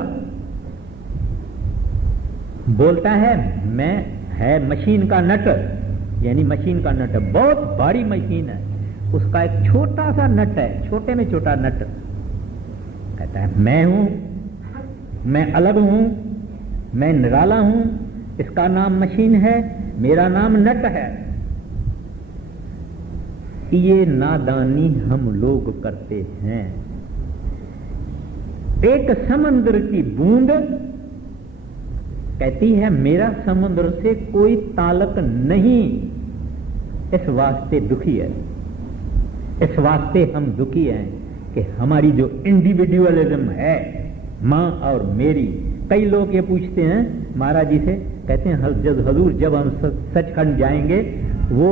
बोलता है मैं है मशीन का नट, यानी मशीन का नट बहुत भारी मशीन है, उसका एक छोटा सा नट है, छोटे में छोटा नट। कहता है मैं हूं, मैं अलग हूं, मैं निराला हूं, इसका नाम मशीन है, मेरा नाम नट है। ये नादानी हम लोग करते हैं। एक समुद्र की बूंद कहती है मेरा समुद्र से कोई ताल्लुक नहीं, इस वास्ते दुखी है। इस वास्ते हम दुखी हैं कि हमारी जो इंडिविजुअलिज्म है, मां और मेरी। कई लोग ये पूछते हैं महाराज जी से, कहते हैं हजूर जब हम सचखंड जाएंगे वो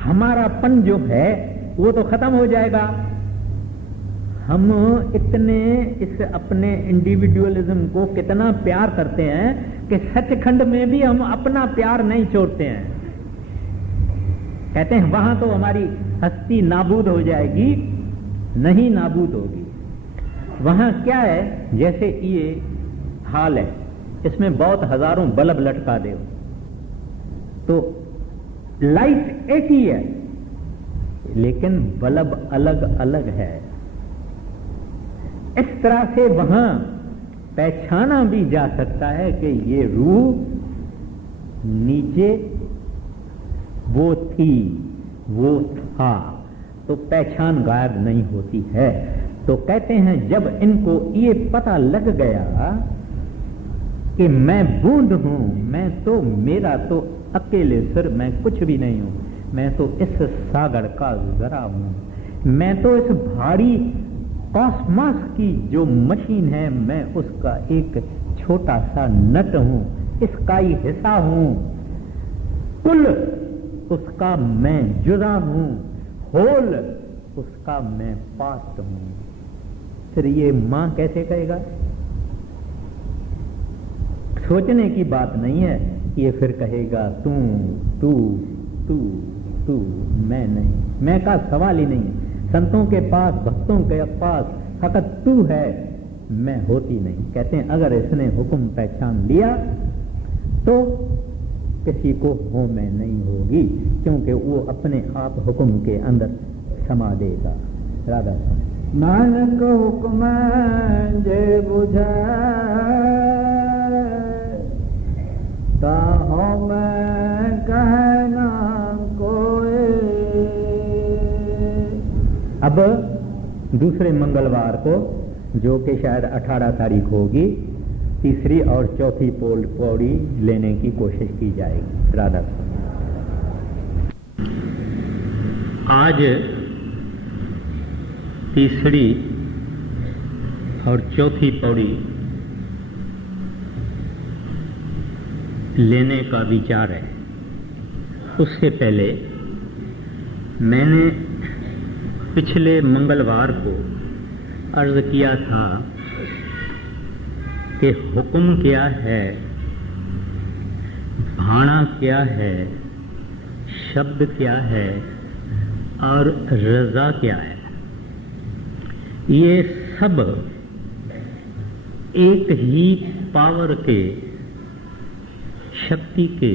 हमारापन जो है वो तो खत्म हो जाएगा। हम इतने इस अपने इंडिविजुअलिज्म को कितना प्यार करते हैं कि सचखंड में भी हम अपना प्यार नहीं छोड़ते हैं। कहते हैं वहां तो हमारी हस्ती नाबूद हो जाएगी, नहीं नाबूद होगी। वहां क्या है, जैसे ये हाल है, इसमें बहुत हजारों बल्ब लटका दो तो लाइट एक ही है, लेकिन बल्ब अलग अलग है। इस तरह से वहां पहचाना भी जा सकता है कि ये रूह नीचे वो थी, वो था, तो पहचान गायब नहीं होती है। तो कहते हैं जब इनको ये पता लग गया कि मैं बूंद हूं, मैं तो मेरा तो अकेले सिर मैं कुछ भी नहीं हूं, मैं तो इस सागर का जरा हूं, मैं तो इस भारी कॉस्मोस की जो मशीन है मैं उसका एक छोटा सा नट हूं, इसका ही हिस्सा हूं, कुल उसका मैं जुदा हूं, होल उसका मैं पार्ट हूं। फिर ये मां कैसे कहेगा? सोचने की बात नहीं है। ये फिर कहेगा तू तू तू तू, मैं नहीं, मैं का सवाल ही नहीं है। संतों के पास, भक्तों के पास फकत तू है, मैं होती नहीं। कहते हैं अगर इसने हुक्म पहचान लिया तो किसी को हो में नहीं होगी, क्योंकि वो अपने आप हुक्म के अंदर समा देगा। राधा नानक हुक्म जे बुझे ताहो मैं कहना कोई। अब दूसरे मंगलवार को, जो कि शायद 18 तारीख होगी, तीसरी और चौथी पौड़ी लेने की कोशिश की जाएगी। राधा आज तीसरी और चौथी पौड़ी लेने का विचार है। उससे पहले मैंने पिछले मंगलवार को अर्ज किया था कि हुक्म क्या है, भाणा क्या है, शब्द क्या है और रजा क्या है। ये सब एक ही पावर के, शक्ति के,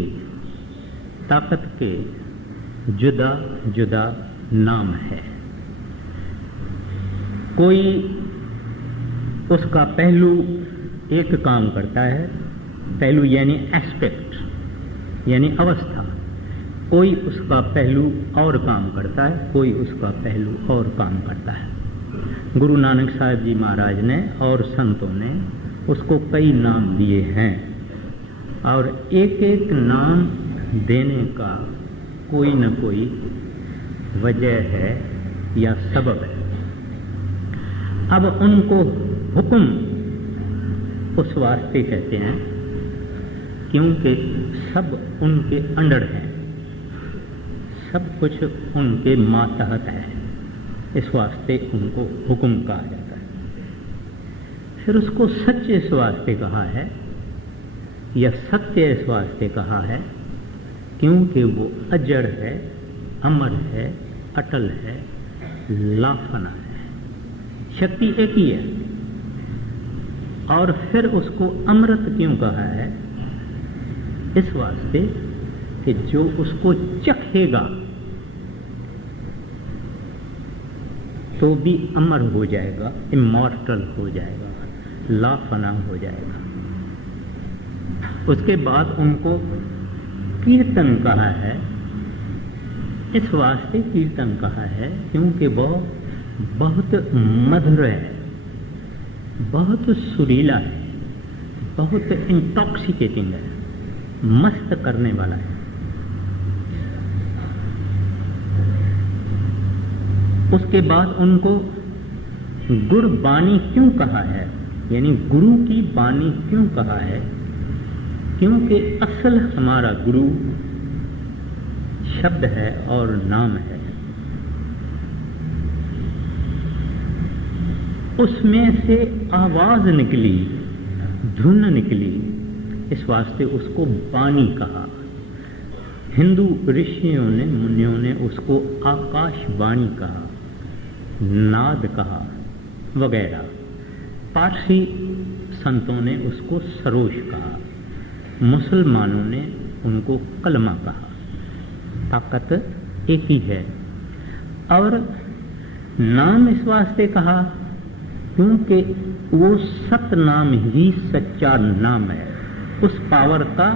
ताकत के जुदा जुदा नाम है। कोई उसका पहलू एक काम करता है, पहलू यानी एस्पेक्ट यानी अवस्था, कोई उसका पहलू और काम करता है, कोई उसका पहलू और काम करता है। गुरु नानक साहब जी महाराज ने और संतों ने उसको कई नाम दिए हैं, और एक एक नाम देने का कोई न कोई वजह है या सबब है। अब उनको हुक्म उस वास्ते कहते हैं क्योंकि सब उनके अंडर है, सब कुछ उनके मातहत है, इस वास्ते उनको हुक्म कहा जाता है। फिर उसको सच्चे इस वास्ते कहा है, या सत्य इस वास्ते कहा है क्योंकि वो अजड़ है, अमर है, अटल है, लाफना है, शक्ति एक ही है। और फिर उसको अमृत क्यों कहा है? इस वास्ते कि जो उसको चखेगा तो भी अमर हो जाएगा, इमॉर्टल हो जाएगा, लाफना हो जाएगा। उसके बाद उनको कीर्तन कहा है। इस वास्ते कीर्तन कहा है क्योंकि वह बहुत मधुर है, बहुत सुरीला है, बहुत इंटॉक्सिकेटिंग है, मस्त करने वाला है। उसके बाद उनको गुरु बाणी क्यों कहा है, यानी गुरु की बाणी क्यों कहा है? क्योंकि असल हमारा गुरु शब्द है और नाम है। उसमें से आवाज निकली, धुन निकली, इस वास्ते उसको बाणी कहा। हिंदू ऋषियों ने, मुनियों ने उसको आकाशवाणी कहा, नाद कहा वगैरह। पारसी संतों ने उसको सरोश कहा, मुसलमानों ने उनको कलमा कहा। ताकत एक ही है। और नाम इस वास्ते कहा क्योंकि वो सत नाम ही सच्चा नाम है। उस पावर का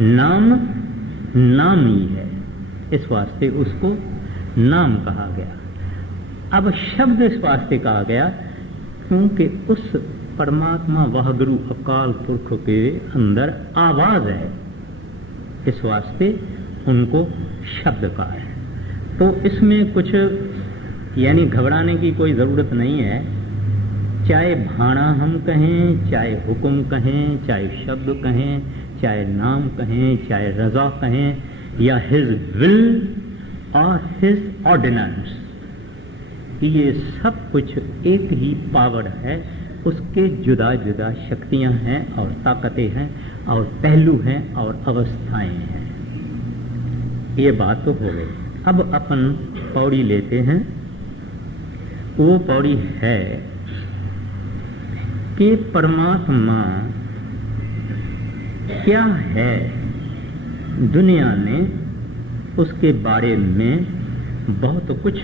नाम नाम ही है, इस वास्ते उसको नाम कहा गया। अब शब्द इस वास्ते कहा गया क्योंकि उस परमात्मा वह गुरु अकाल पुरख के अंदर आवाज है, इस वास्ते उनको शब्द कहा है। तो इसमें कुछ यानी घबराने की कोई जरूरत नहीं है। चाहे भाणा हम कहें, चाहे हुक्म कहें, चाहे शब्द कहें, चाहे नाम कहें, चाहे रजा कहें, या हिज विल और हिज ऑर्डिनेंस, ये सब कुछ एक ही पावर है। उसके जुदा जुदा शक्तियां हैं और ताकतें हैं और पहलू हैं और अवस्थाएं हैं। ये बात तो हो गई। अब अपन पौड़ी लेते हैं। वो पौड़ी है कि परमात्मा क्या है। दुनिया ने उसके बारे में बहुत कुछ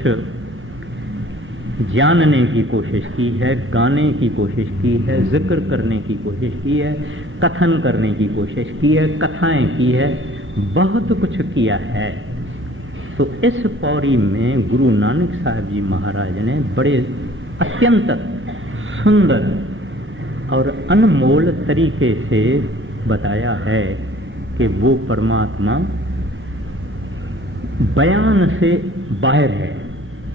जानने की कोशिश की है, गाने की कोशिश की है, जिक्र करने की कोशिश की है, कथन करने की कोशिश की है, कथाएं की है, बहुत कुछ किया है। तो इस पौड़ी में गुरु नानक साहब जी महाराज ने बड़े अत्यंत सुंदर और अनमोल तरीके से बताया है कि वो परमात्मा बयान से बाहर है।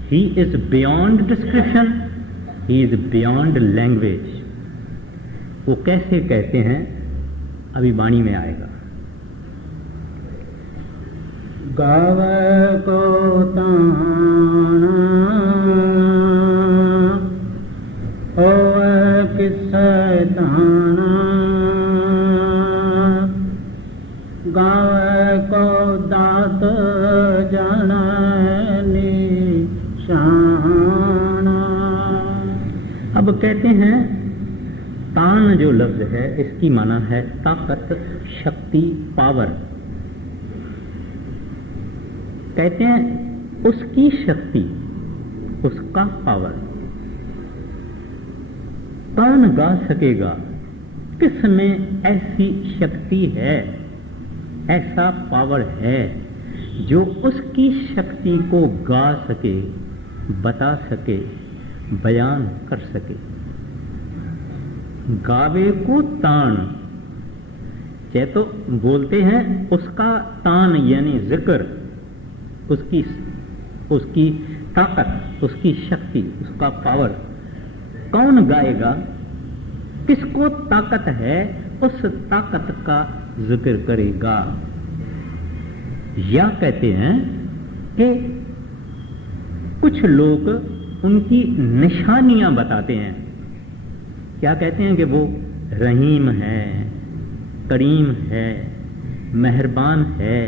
He is beyond description, he is beyond language। वो कैसे कहते हैं अभी वाणी में आएगा। गावे को ताना होवे किससे ताना, गावे को दात जाना निशाना। अब कहते हैं तान जो लफ्ज है इसकी माना है ताकत, शक्ति, पावर। कहते हैं उसकी शक्ति, उसका पावर। कौन गा सकेगा? किस में ऐसी शक्ति है, ऐसा पावर है जो उसकी शक्ति को गा सके, बता सके, बयान कर सके। गावे को तान, चाहे तो बोलते हैं उसका तान यानी जिक्र, उसकी ताकत, उसकी शक्ति, उसका पावर। कौन गाएगा? किसको ताकत है उस ताकत का जिक्र करेगा। या कहते हैं कि कुछ लोग उनकी निशानियां बताते हैं। क्या कहते हैं कि वो रहीम है, करीम है, मेहरबान है,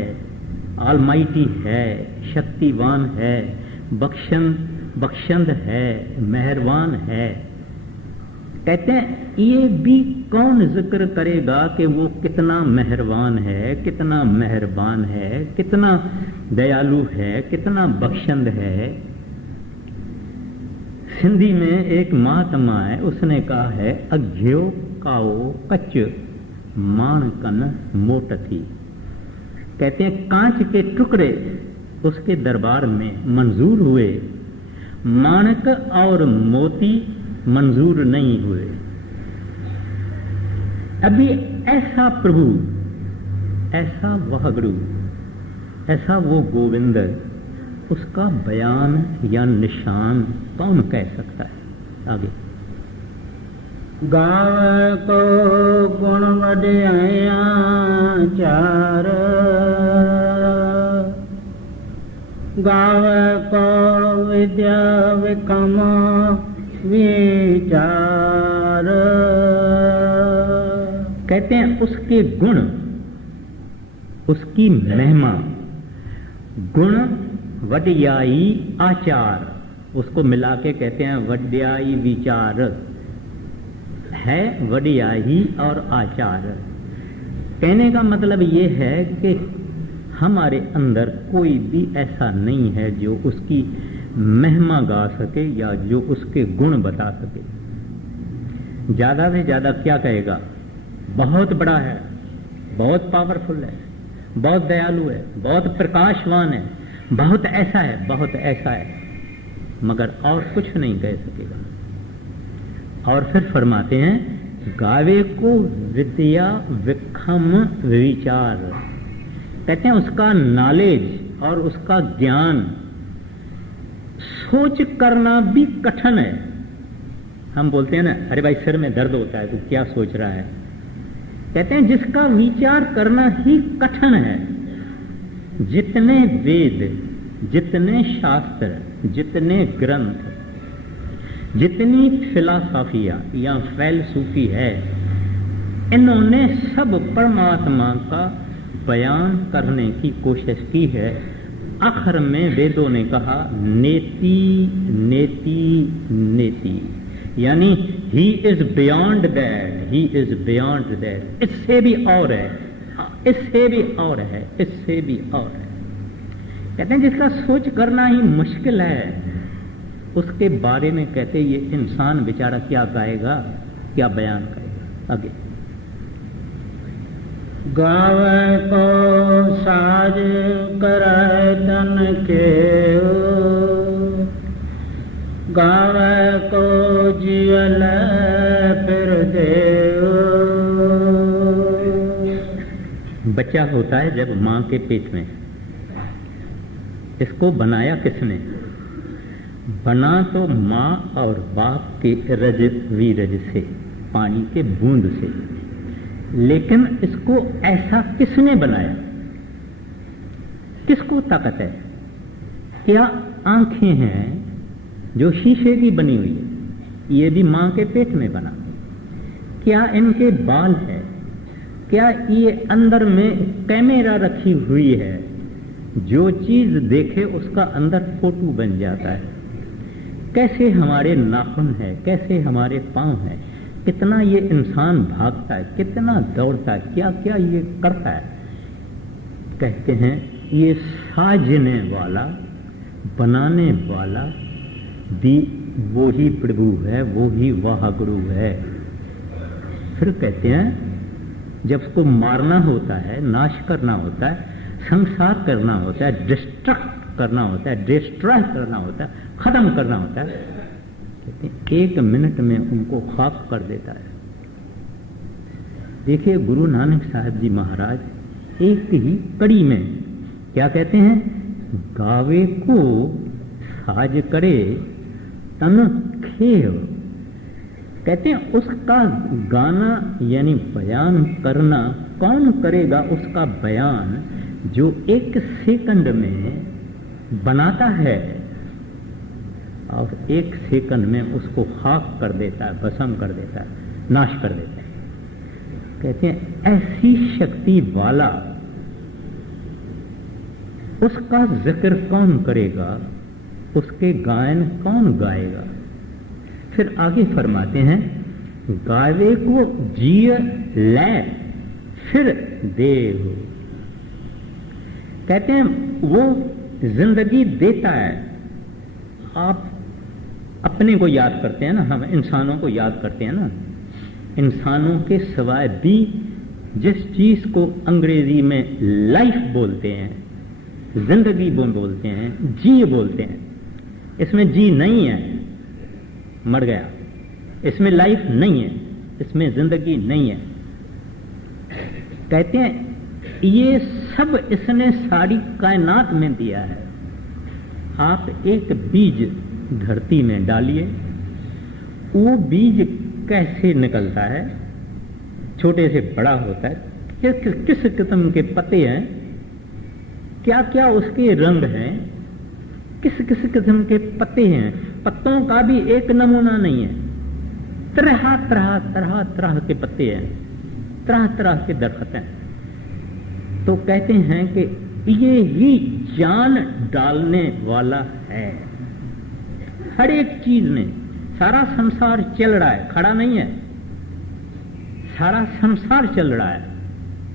ऑलमाइटी है, शक्तिवान है, बख्शंद है, मेहरबान है। कहते हैं ये भी कौन जिक्र करेगा कि वो कितना मेहरबान है, कितना मेहरबान है, कितना दयालु है, कितना बख्शंद है। सिंधी में एक महात्मा है, उसने कहा है अघ्यो काओ कच माणकन मोट थी। कहते हैं कांच के टुकड़े उसके दरबार में मंजूर हुए, माणक और मोती मंजूर नहीं हुए। अभी ऐसा प्रभु, ऐसा वह गुरु, ऐसा वो गोविंद, उसका बयान या निशान कौन कह सकता है? आगे गावे को गुण वड्याया चार, गावे को विद्या विक्रम विचार। कहते हैं उसके गुण, उसकी महिमा, गुण वड्याई आचार, उसको मिला के कहते हैं वड्याई विचार है, वड्याई और आचार। कहने का मतलब ये है कि हमारे अंदर कोई भी ऐसा नहीं है जो उसकी महिमा गा सके या जो उसके गुण बता सके। ज्यादा से ज्यादा क्या कहेगा? बहुत बड़ा है, बहुत पावरफुल है, बहुत दयालु है, बहुत प्रकाशवान है, बहुत ऐसा है, बहुत ऐसा है, मगर और कुछ नहीं कह सकेगा। और फिर फरमाते हैं गावे को विद्या विक्रम विचार। कहते हैं उसका नॉलेज और उसका ज्ञान, सोच करना भी कठिन है। हम बोलते हैं ना, अरे भाई सिर में दर्द होता है, तू क्या सोच रहा है? कहते हैं जिसका विचार करना ही कठिन है। जितने वेद, जितने शास्त्र, जितने ग्रंथ, जितनी फिलॉसफिया या फैलसूफी है, इन्होंने सब परमात्मा का बयान करने की कोशिश की है। आखिर में वेदों ने कहा नेति नेति नेति, यानी he is beyond that, he is beyond that. इससे भी और है, इससे भी और है, इससे भी और है। कहते हैं जिसका सोच करना ही मुश्किल है, उसके बारे में कहते ये इंसान बेचारा क्या गाएगा, क्या बयान करेगा? आगे गावे को साज करे तन के, गावे को जियल फिर देव। बच्चा होता है जब मां के पेट में, इसको बनाया किसने? बना तो मां और बाप के रज वीरज से, पानी के बूंद से, लेकिन इसको ऐसा किसने बनाया? किसको ताकत है? क्या आंखें हैं जो शीशे की बनी हुई है, ये भी मां के पेट में बना? क्या इनके बाल है? क्या ये अंदर में कैमरा रखी हुई है, जो चीज देखे उसका अंदर फोटो बन जाता है? कैसे हमारे नाखून है, कैसे हमारे पांव है, कितना ये इंसान भागता है, कितना दौड़ता है, क्या क्या ये करता है। कहते हैं ये साजने वाला, बनाने वाला भी वो ही प्रभु है, वो ही वह गुरु है। फिर कहते हैं जब उसको मारना होता है, नाश करना होता है, संसार करना होता है, डिस्ट्रक्ट करना होता है, डिस्ट्रॉय करना होता है, खत्म करना होता है, कहते हैं 1 मिनट में उनको खाक कर देता है। देखिए गुरु नानक साहब जी महाराज एक ही कड़ी में क्या कहते हैं? गावे को साज करे तन खेव। कहते हैं उसका गाना यानी बयान करना कौन करेगा? उसका बयान जो 1 सेकंड में बनाता है और 1 सेकंड में उसको खाक कर देता है, भस्म कर देता है, नाश कर देता है। कहते हैं ऐसी शक्ति वाला उसका जिक्र कौन करेगा, उसके गायन कौन गाएगा? फिर आगे फरमाते हैं गावे को जिय ले फिर देव। कहते हैं वो जिंदगी देता है। आप अपने को याद करते हैं ना, हम इंसानों को याद करते हैं ना, इंसानों के सिवाय भी जिस चीज को अंग्रेजी में लाइफ बोलते हैं, जिंदगी बोलते हैं, जी बोलते हैं, इसमें जी नहीं है, मर गया। इसमें लाइफ नहीं है, इसमें जिंदगी नहीं है। कहते हैं ये सब इसने सारी कायनात में दिया है। आप एक बीज धरती में डालिए, वो बीज कैसे निकलता है, छोटे से बड़ा होता है, किस किस्म के पत्ते हैं, क्या क्या उसके रंग हैं, किस किस किस्म के पत्ते हैं, पत्तों का भी एक नमूना नहीं है। तरह तरह तरह तरह के पत्ते हैं, तरह तरह के दरख्त हैं। तो कहते हैं कि ये ही जान डालने वाला है हर एक चीज में। सारा संसार चल रहा है, खड़ा नहीं है, सारा संसार चल रहा है।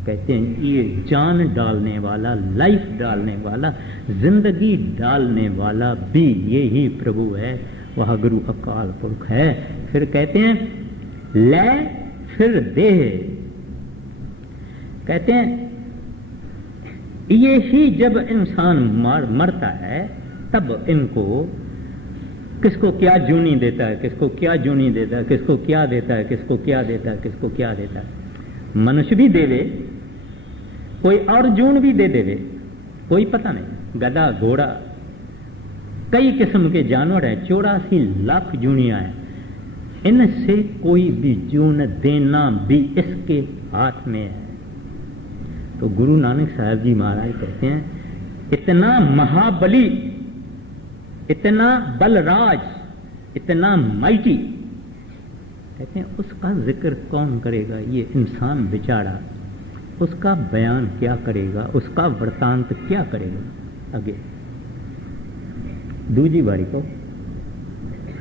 कहते हैं ये जान डालने वाला, लाइफ डालने वाला, जिंदगी डालने वाला भी यही प्रभु है, वह गुरु अकाल पुरख है। फिर कहते हैं ले फिर देह। कहते हैं ये ही जब इंसान मरता है तब इनको किसको क्या जूनी देता है, किसको क्या जूनी देता है, किसको क्या देता है, किसको क्या देता है, किसको क्या देता है। मनुष्य भी देवे, कोई और जून भी दे देवे, कोई पता नहीं। गधा, घोड़ा, कई किस्म के जानवर हैं, 84 लाख जूनियां हैं। इनसे कोई भी जून देना भी इसके हाथ में है। तो गुरु नानक साहब जी महाराज कहते हैं इतना महाबली, इतना बलराज, इतना माइटी, कहते हैं उसका जिक्र कौन करेगा। ये इंसान बेचारा, उसका बयान क्या करेगा, उसका वृतांत क्या करेगा। आगे दूजी बारी को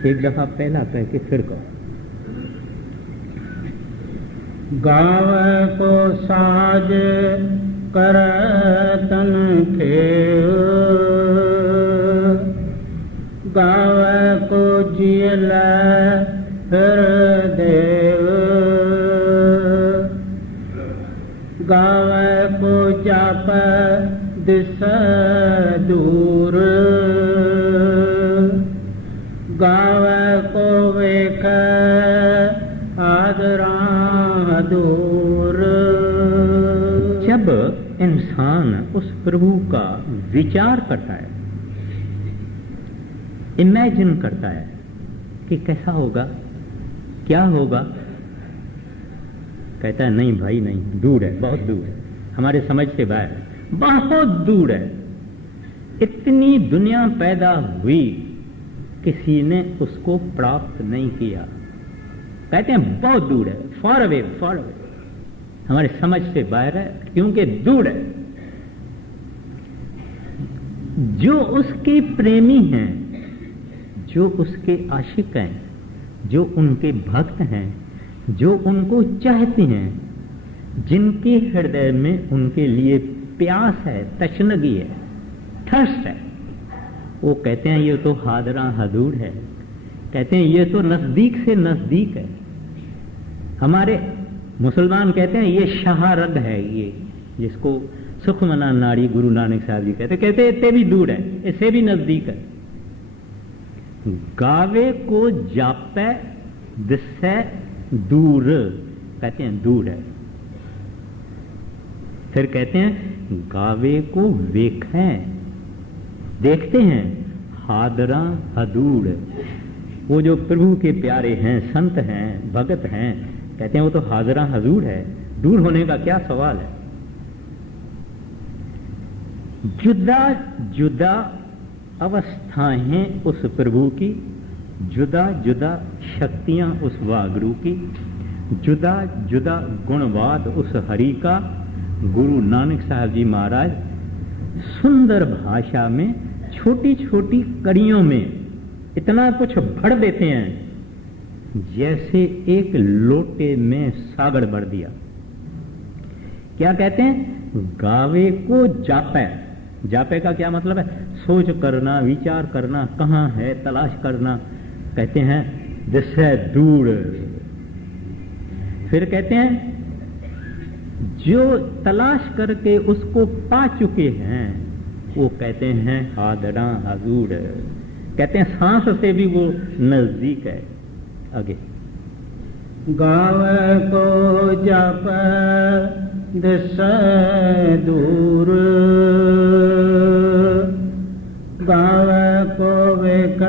एक दफा पहला कह के फिर कहो। गाव को साज कर तन खेव, गाव को जियल फिर देव, गाव को जाप दिस दूर, गाव को वेख आदरा दूर। जब इंसान उस प्रभु का विचार करता है, इमेजिन करता है कि कैसा होगा, क्या होगा, कहता है नहीं भाई नहीं, दूर है, बहुत दूर है, हमारे समझ से बाहर है, बहुत दूर है। इतनी दुनिया पैदा हुई, किसी ने उसको प्राप्त नहीं किया। कहते हैं बहुत दूर है, फॉर अवे, फॉर अवे, हमारे समझ से बाहर है, क्योंकि दूर है। जो उसके प्रेमी हैं, जो उसके आशिक हैं, जो उनके भक्त हैं, जो उनको चाहते हैं, जिनके हृदय में उनके लिए प्यास है, तशनगी है, थर्स्ट है, वो कहते हैं ये तो हादरा हदूर है। कहते हैं ये तो नजदीक से नजदीक है। हमारे मुसलमान कहते हैं ये शाहरग है, ये जिसको सुखमना नाड़ी गुरु नानक साहब जी कहते हैं इतने भी दूर है, इससे भी नजदीक है। गावे को जापे दिससे दूर, कहते हैं दूर है। फिर कहते हैं गावे को वेखें, देखते हैं, हादरा हदूर, वो जो प्रभु के प्यारे हैं, संत हैं, भगत हैं, कहते हैं वो तो हाजरा हजूर है, दूर होने का क्या सवाल है। जुदा जुदा अवस्थाएं हैं उस प्रभु की, जुदा जुदा शक्तियां उस वागुरु की, जुदा जुदा गुणवाद उस हरि का। गुरु नानक साहब जी महाराज सुंदर भाषा में छोटी छोटी कड़ियों में इतना कुछ भर देते हैं जैसे एक लोटे में सागर भर दिया। क्या कहते हैं? गावे को जापे। जापे का क्या मतलब है? सोच करना, विचार करना, कहाँ है तलाश करना। कहते हैं दिशा दूर। फिर कहते हैं जो तलाश करके उसको पा चुके हैं वो कहते हैं हादरा हजूर। कहते हैं सांस से भी वो नजदीक है। आगे गावे को जप दिशा दूर, गावे को वेख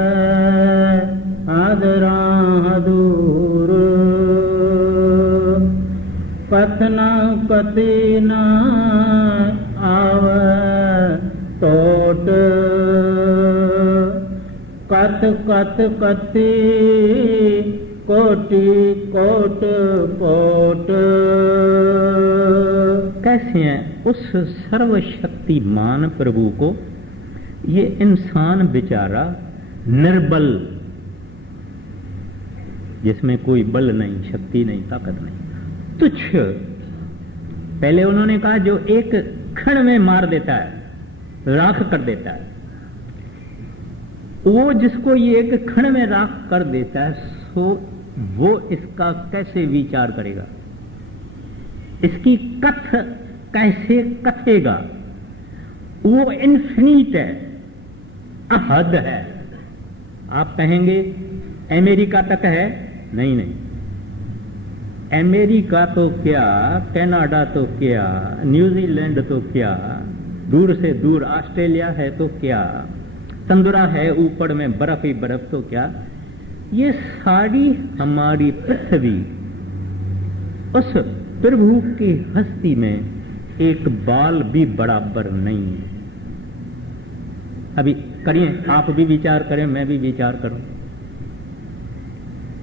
आदरा दूर, कथना कति न आवे टोट, कथ कथ कति कोटि कोट कोट। कैसे हैं उस सर्वशक्तिमान प्रभु को ये इंसान बेचारा निर्बल, जिसमें कोई बल नहीं, शक्ति नहीं, ताकत नहीं, तुच्छ। पहले उन्होंने कहा जो एक क्षण में मार देता है, राख कर देता है, वो जिसको ये एक क्षण में राख कर देता है, सो वो इसका कैसे विचार करेगा, इसकी कथ कैसे कथेगा? वो इन्फिनिट है, अहद है। आप कहेंगे अमेरिका तक है, नहीं नहीं, अमेरिका तो क्या, कनाडा तो क्या, न्यूजीलैंड तो क्या, दूर से दूर ऑस्ट्रेलिया है तो क्या, तंदुरा है ऊपर में बर्फ ही बर्फ तो क्या, ये सारी हमारी पृथ्वी उस प्रभु की हस्ती में एक बाल भी बराबर नहीं है। अभी करिए, आप भी विचार करें, मैं भी विचार करूं।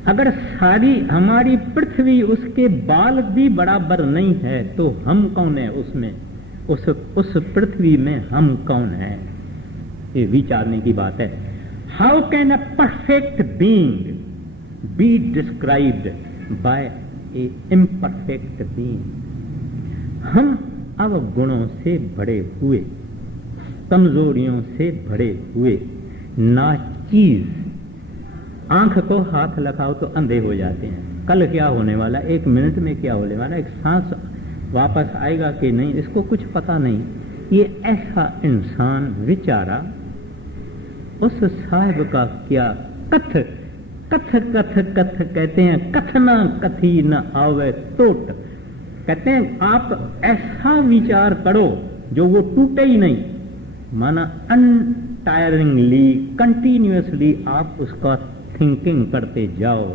अगर सारी हमारी पृथ्वी उसके बाल भी बराबर नहीं है तो हम कौन है उसमें, उस पृथ्वी में हम कौन है? ये विचारने की बात है। How can a perfect being be described bye A imperfect being? हम अवगुणों से भरे हुए, कमजोरियों से भरे हुए नाचीज, आंख को हाथ लगाओ तो अंधे हो जाते हैं। कल क्या होने वाला, एक मिनट में क्या होने वाला, एक सांस वापस आएगा कि नहीं, इसको कुछ पता नहीं। ये ऐसा इंसान बेचारा, उस साहिब का क्या कथ कथ कथ कथ कहते हैं, कथना कथी न आवे टोट। कहते हैं आप ऐसा विचार करो जो वो टूटे ही नहीं, माना अनटायरिंगली कंटिन्यूअसली आप उसका थिंकिंग करते जाओ।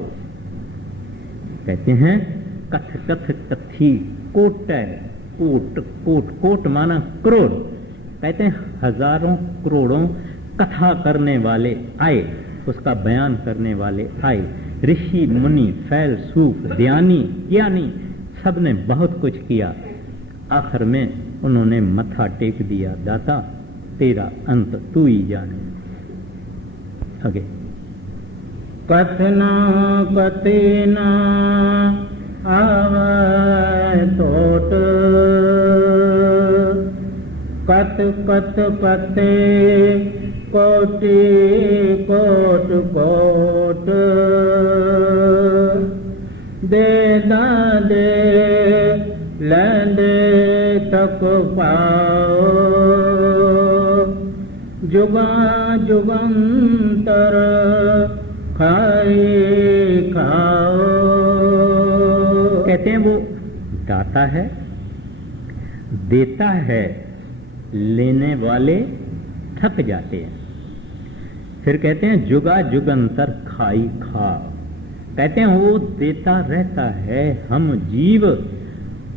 कहते हैं कथ कथ कथी कोट है, कोट कोट कोट माना करोड़। कहते हैं हजारों करोड़ों कथा करने वाले आए, उसका बयान करने वाले आए, ऋषि मुनि फैलसूफ ध्यानी ज्ञानी सब ने बहुत कुछ किया। आखिर में उन्होंने मथा टेक दिया, दाता तेरा अंत तू ही जाने। आगे कथना कथना आवे टोट, कथ कथ कथे कोटि कोट कोट। दे दे लेंदे तक पाओ, जुगा जुगंतर खाए खाओ। कहते हैं वो दाता है, देता है, लेने वाले थक जाते हैं। फिर कहते हैं जुगा जुगंतर खाई खाओ। कहते हैं वो देता रहता है, हम जीव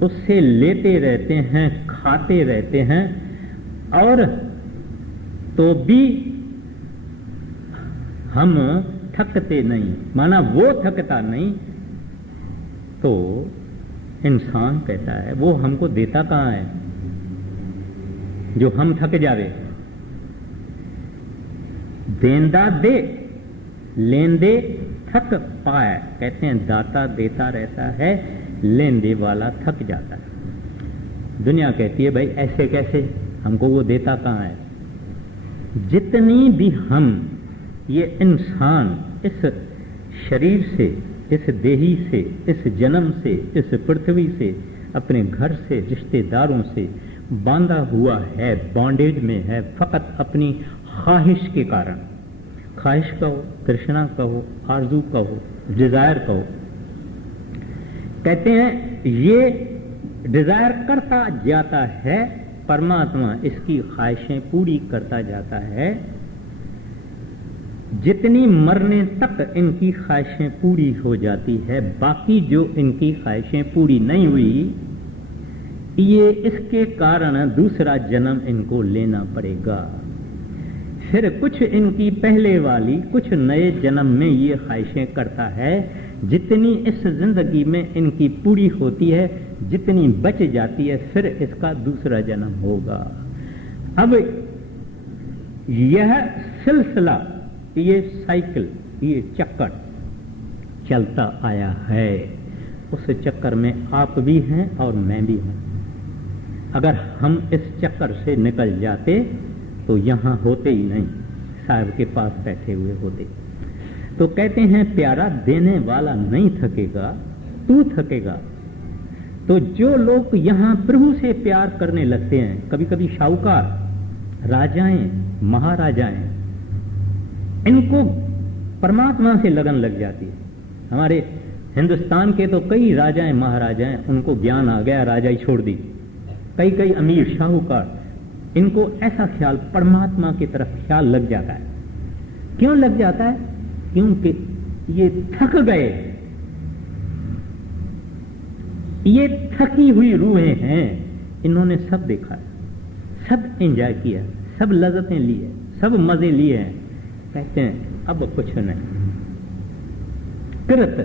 उससे लेते रहते हैं, खाते रहते हैं, और तो भी हम थकते नहीं, माना वो थकता नहीं। तो इंसान कहता है वो हमको देता कहाँ है जो हम थक जावे? देंदा दे, लेंदे थक पाए। कहते हैं दाता देता रहता है, लेन दे वाला थक जाता है। दुनिया कहती है भाई ऐसे कैसे, हमको वो देता कहाँ है। जितनी भी हम ये इंसान इस शरीर से, इस देही से, इस जन्म से, इस पृथ्वी से, अपने घर से, रिश्तेदारों से बांधा हुआ है, बॉन्डेज में है, फकत अपनी ख्वाहिश के कारण। ख्वाहिश कहो, तृष्णा कहो, आरजू कहो, डिजायर कहो। कहते हैं ये डिजायर करता जाता है, परमात्मा इसकी ख्वाहिशें पूरी करता जाता है। जितनी मरने तक इनकी ख्वाहिशें पूरी हो जाती है, बाकी जो इनकी ख्वाहिशें पूरी नहीं हुई, ये इसके कारण दूसरा जन्म इनको लेना पड़ेगा। फिर कुछ इनकी पहले वाली, कुछ नए जन्म में ये ख्वाहिशें करता है। जितनी इस जिंदगी में इनकी पूरी होती है, जितनी बच जाती है, फिर इसका दूसरा जन्म होगा। अब यह सिलसिला, ये साइकिल, ये चक्कर चलता आया है। उस चक्कर में आप भी हैं और मैं भी हूं। अगर हम इस चक्कर से निकल जाते तो यहां होते ही नहीं, साहब के पास बैठे हुए होते। तो कहते हैं प्यारा देने वाला नहीं थकेगा, तू थकेगा। तो जो लोग यहां प्रभु से प्यार करने लगते हैं, कभी कभी शाहूकार, राजाएं, महाराजाएं, इनको परमात्मा से लगन लग जाती है। हमारे हिंदुस्तान के तो कई राजाएं महाराजाएं, उनको ज्ञान आ गया, राजा ही छोड़ दी। कई कई अमीर शाहूकार, इनको ऐसा ख्याल, परमात्मा की तरफ ख्याल लग जाता है। क्यों लग जाता है? क्योंकि ये थक गए, ये थकी हुई रूहें हैं। इन्होंने सब देखा है, सब एंजॉय किया, सब लज्जतें ली है, सब मजे लिए हैं। कहते हैं अब कुछ नहीं। कृत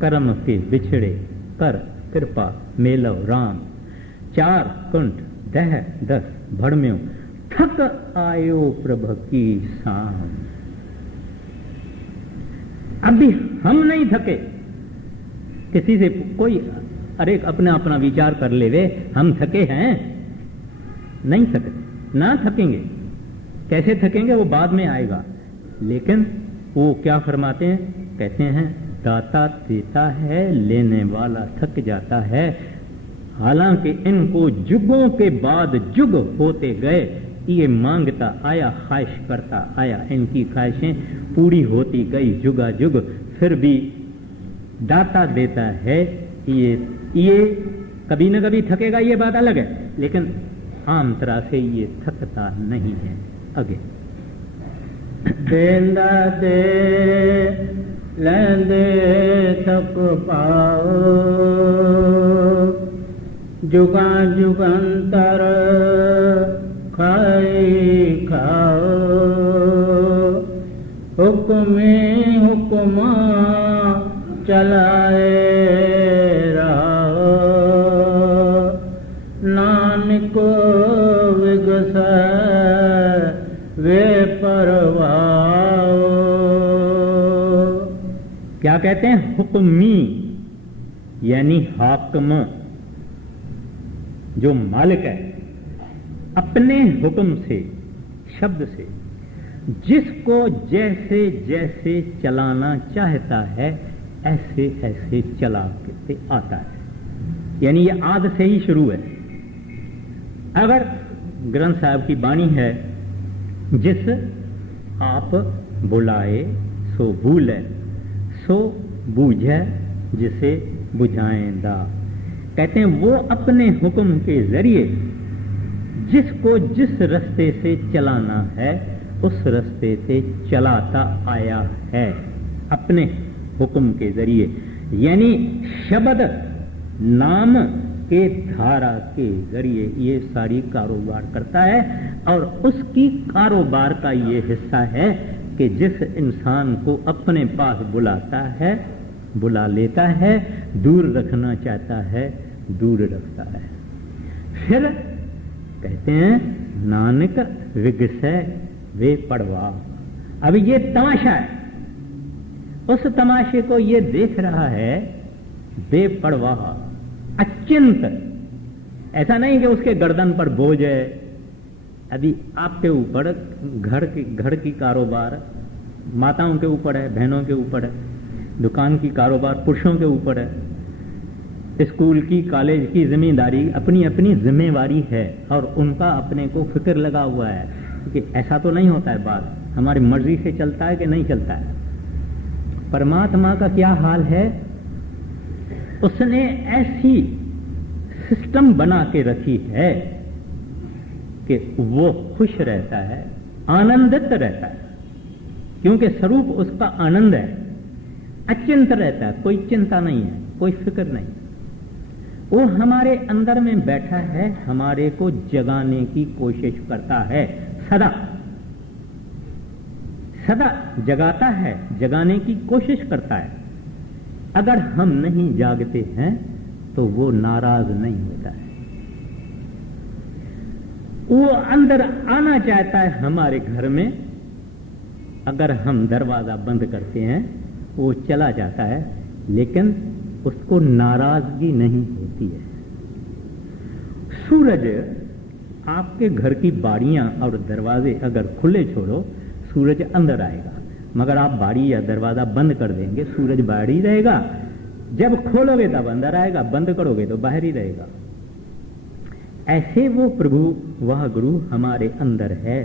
कर्म के बिछड़े कर कृपा मेलव राम, चार कुंठ दह दस भड़म्यो, थक आयो प्रभ की शाम। अभी हम नहीं थके। किसी से कोई अरे अपना अपना विचार कर ले, वे हम थके हैं? नहीं थके, ना थकेंगे। कैसे थकेंगे वो बाद में आएगा। लेकिन वो क्या फरमाते हैं? कहते हैं दाता देता है, लेने वाला थक जाता है। हालांकि इनको जुगों के बाद जुग होते गए, ये मांगता आया, ख्वाहिश करता आया, इनकी ख्वाहिशें पूरी होती गई जुगा जुग। फिर भी दाता देता है। ये कभी न कभी थकेगा, ये बात अलग है, लेकिन आम तरह से ये थकता नहीं है। आगे देंदा दे लेंदे थक पाओ, जुगा जुगंतर खाए खाओ, हुक्मे हुक्मा चलाए रहो, नानक विगस वे परवाओ। क्या कहते हैं? हुक्मी यानी हाकम, जो मालिक है, अपने हुक्म से, शब्द से जिसको जैसे जैसे चलाना चाहता है ऐसे ऐसे चला के आता है। यानी ये आद से ही शुरू है। अगर ग्रंथ साहब की वाणी है, जिस आप बुलाए सो भूले, सो बूझे जिसे बुझाएंदा। कहते हैं वो अपने हुक्म के जरिए जिसको जिस रास्ते से चलाना है उस रास्ते से चलाता आया है, अपने हुक्म के जरिए। यानी शब्द नाम के धारा के जरिए ये सारी कारोबार करता है। और उसकी कारोबार का ये हिस्सा है कि जिस इंसान को अपने पास बुलाता है, बुला लेता है, दूर रखना चाहता है, दूर रखता है। फिर कहते हैं नानक विगसै वे पड़वा। अब ये तमाशा है। उस तमाशे को ये देख रहा है बेपरवाह, अचिंत। ऐसा नहीं कि उसके गर्दन पर बोझ है। अभी आपके ऊपर घर की कारोबार माताओं के ऊपर है, बहनों के ऊपर है, दुकान की कारोबार पुरुषों के ऊपर है, स्कूल की कॉलेज की जिम्मेदारी अपनी अपनी जिम्मेवारी है और उनका अपने को फिक्र लगा हुआ है। क्योंकि ऐसा तो नहीं होता है, बात हमारी मर्जी से चलता है कि नहीं चलता है। परमात्मा का क्या हाल है, उसने ऐसी सिस्टम बना के रखी है कि वो खुश रहता है, आनंदित रहता है, क्योंकि स्वरूप उसका आनंद है। अचिंत रहता है, कोई चिंता नहीं है, कोई फिक्र नहीं। वो हमारे अंदर में बैठा है, हमारे को जगाने की कोशिश करता है, सदा सदा जगाता है, जगाने की कोशिश करता है। अगर हम नहीं जागते हैं तो वो नाराज नहीं होता है, वो अंदर आना चाहता है हमारे घर में। अगर हम दरवाजा बंद करते हैं वो चला जाता है, लेकिन उसको नाराजगी नहीं होती है। सूरज, आपके घर की बाड़ियां और दरवाजे अगर खुले छोड़ो, सूरज अंदर आएगा, मगर आप बाड़ी या दरवाजा बंद कर देंगे, सूरज बाहर ही रहेगा। जब खोलोगे तब अंदर आएगा, बंद करोगे तो बाहर ही रहेगा। ऐसे वो प्रभु, वह गुरु हमारे अंदर है,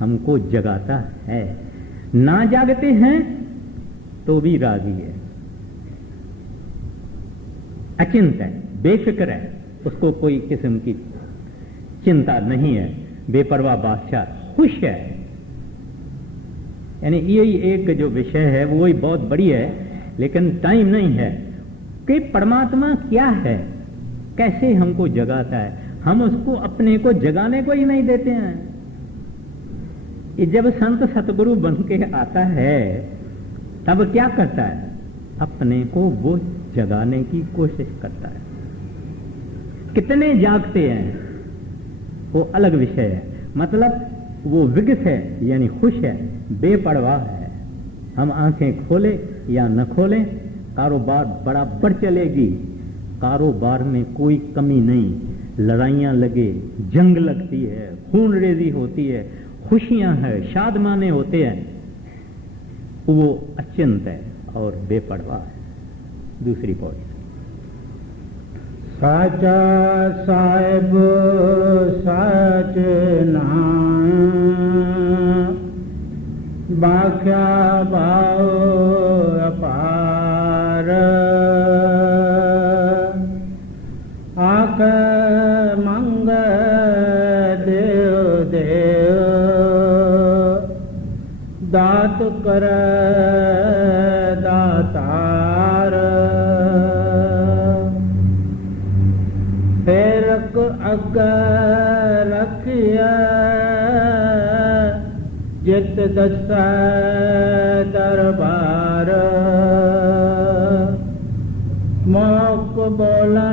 हमको जगाता है। ना जागते हैं तो भी राजी है, अचिंत है, बेफिक्र है, उसको कोई किस्म की चिंता नहीं है, बेपरवाह बादशाह, खुश है। यानी यही एक जो विषय है वो ही बहुत बड़ी है, लेकिन टाइम नहीं है कि परमात्मा क्या है, कैसे हमको जगाता है। हम उसको अपने को जगाने को ही नहीं देते हैं। जब संत सतगुरु बन के आता है तब क्या करता है, अपने को वो जगाने की कोशिश करता है। कितने जागते हैं वो अलग विषय है, मतलब वो विगत है, यानी खुश है, बेपरवाह है। हम आंखें खोले या न खोलें, कारोबार बराबर चलेगी, कारोबार में कोई कमी नहीं। लड़ाइयां लगे, जंग लगती है, खून रेजी होती है, खुशियां हैं, शादमाने होते हैं, वो अचिंत है और बेपरवाह है। दूसरी पौड़ी, साचा साहेब सच नाम, बाख्या भाव अपार, आख मंग देव देव, दात कर दातार, फेरक अग रखिया, जित दस दरबार, मोक बोलना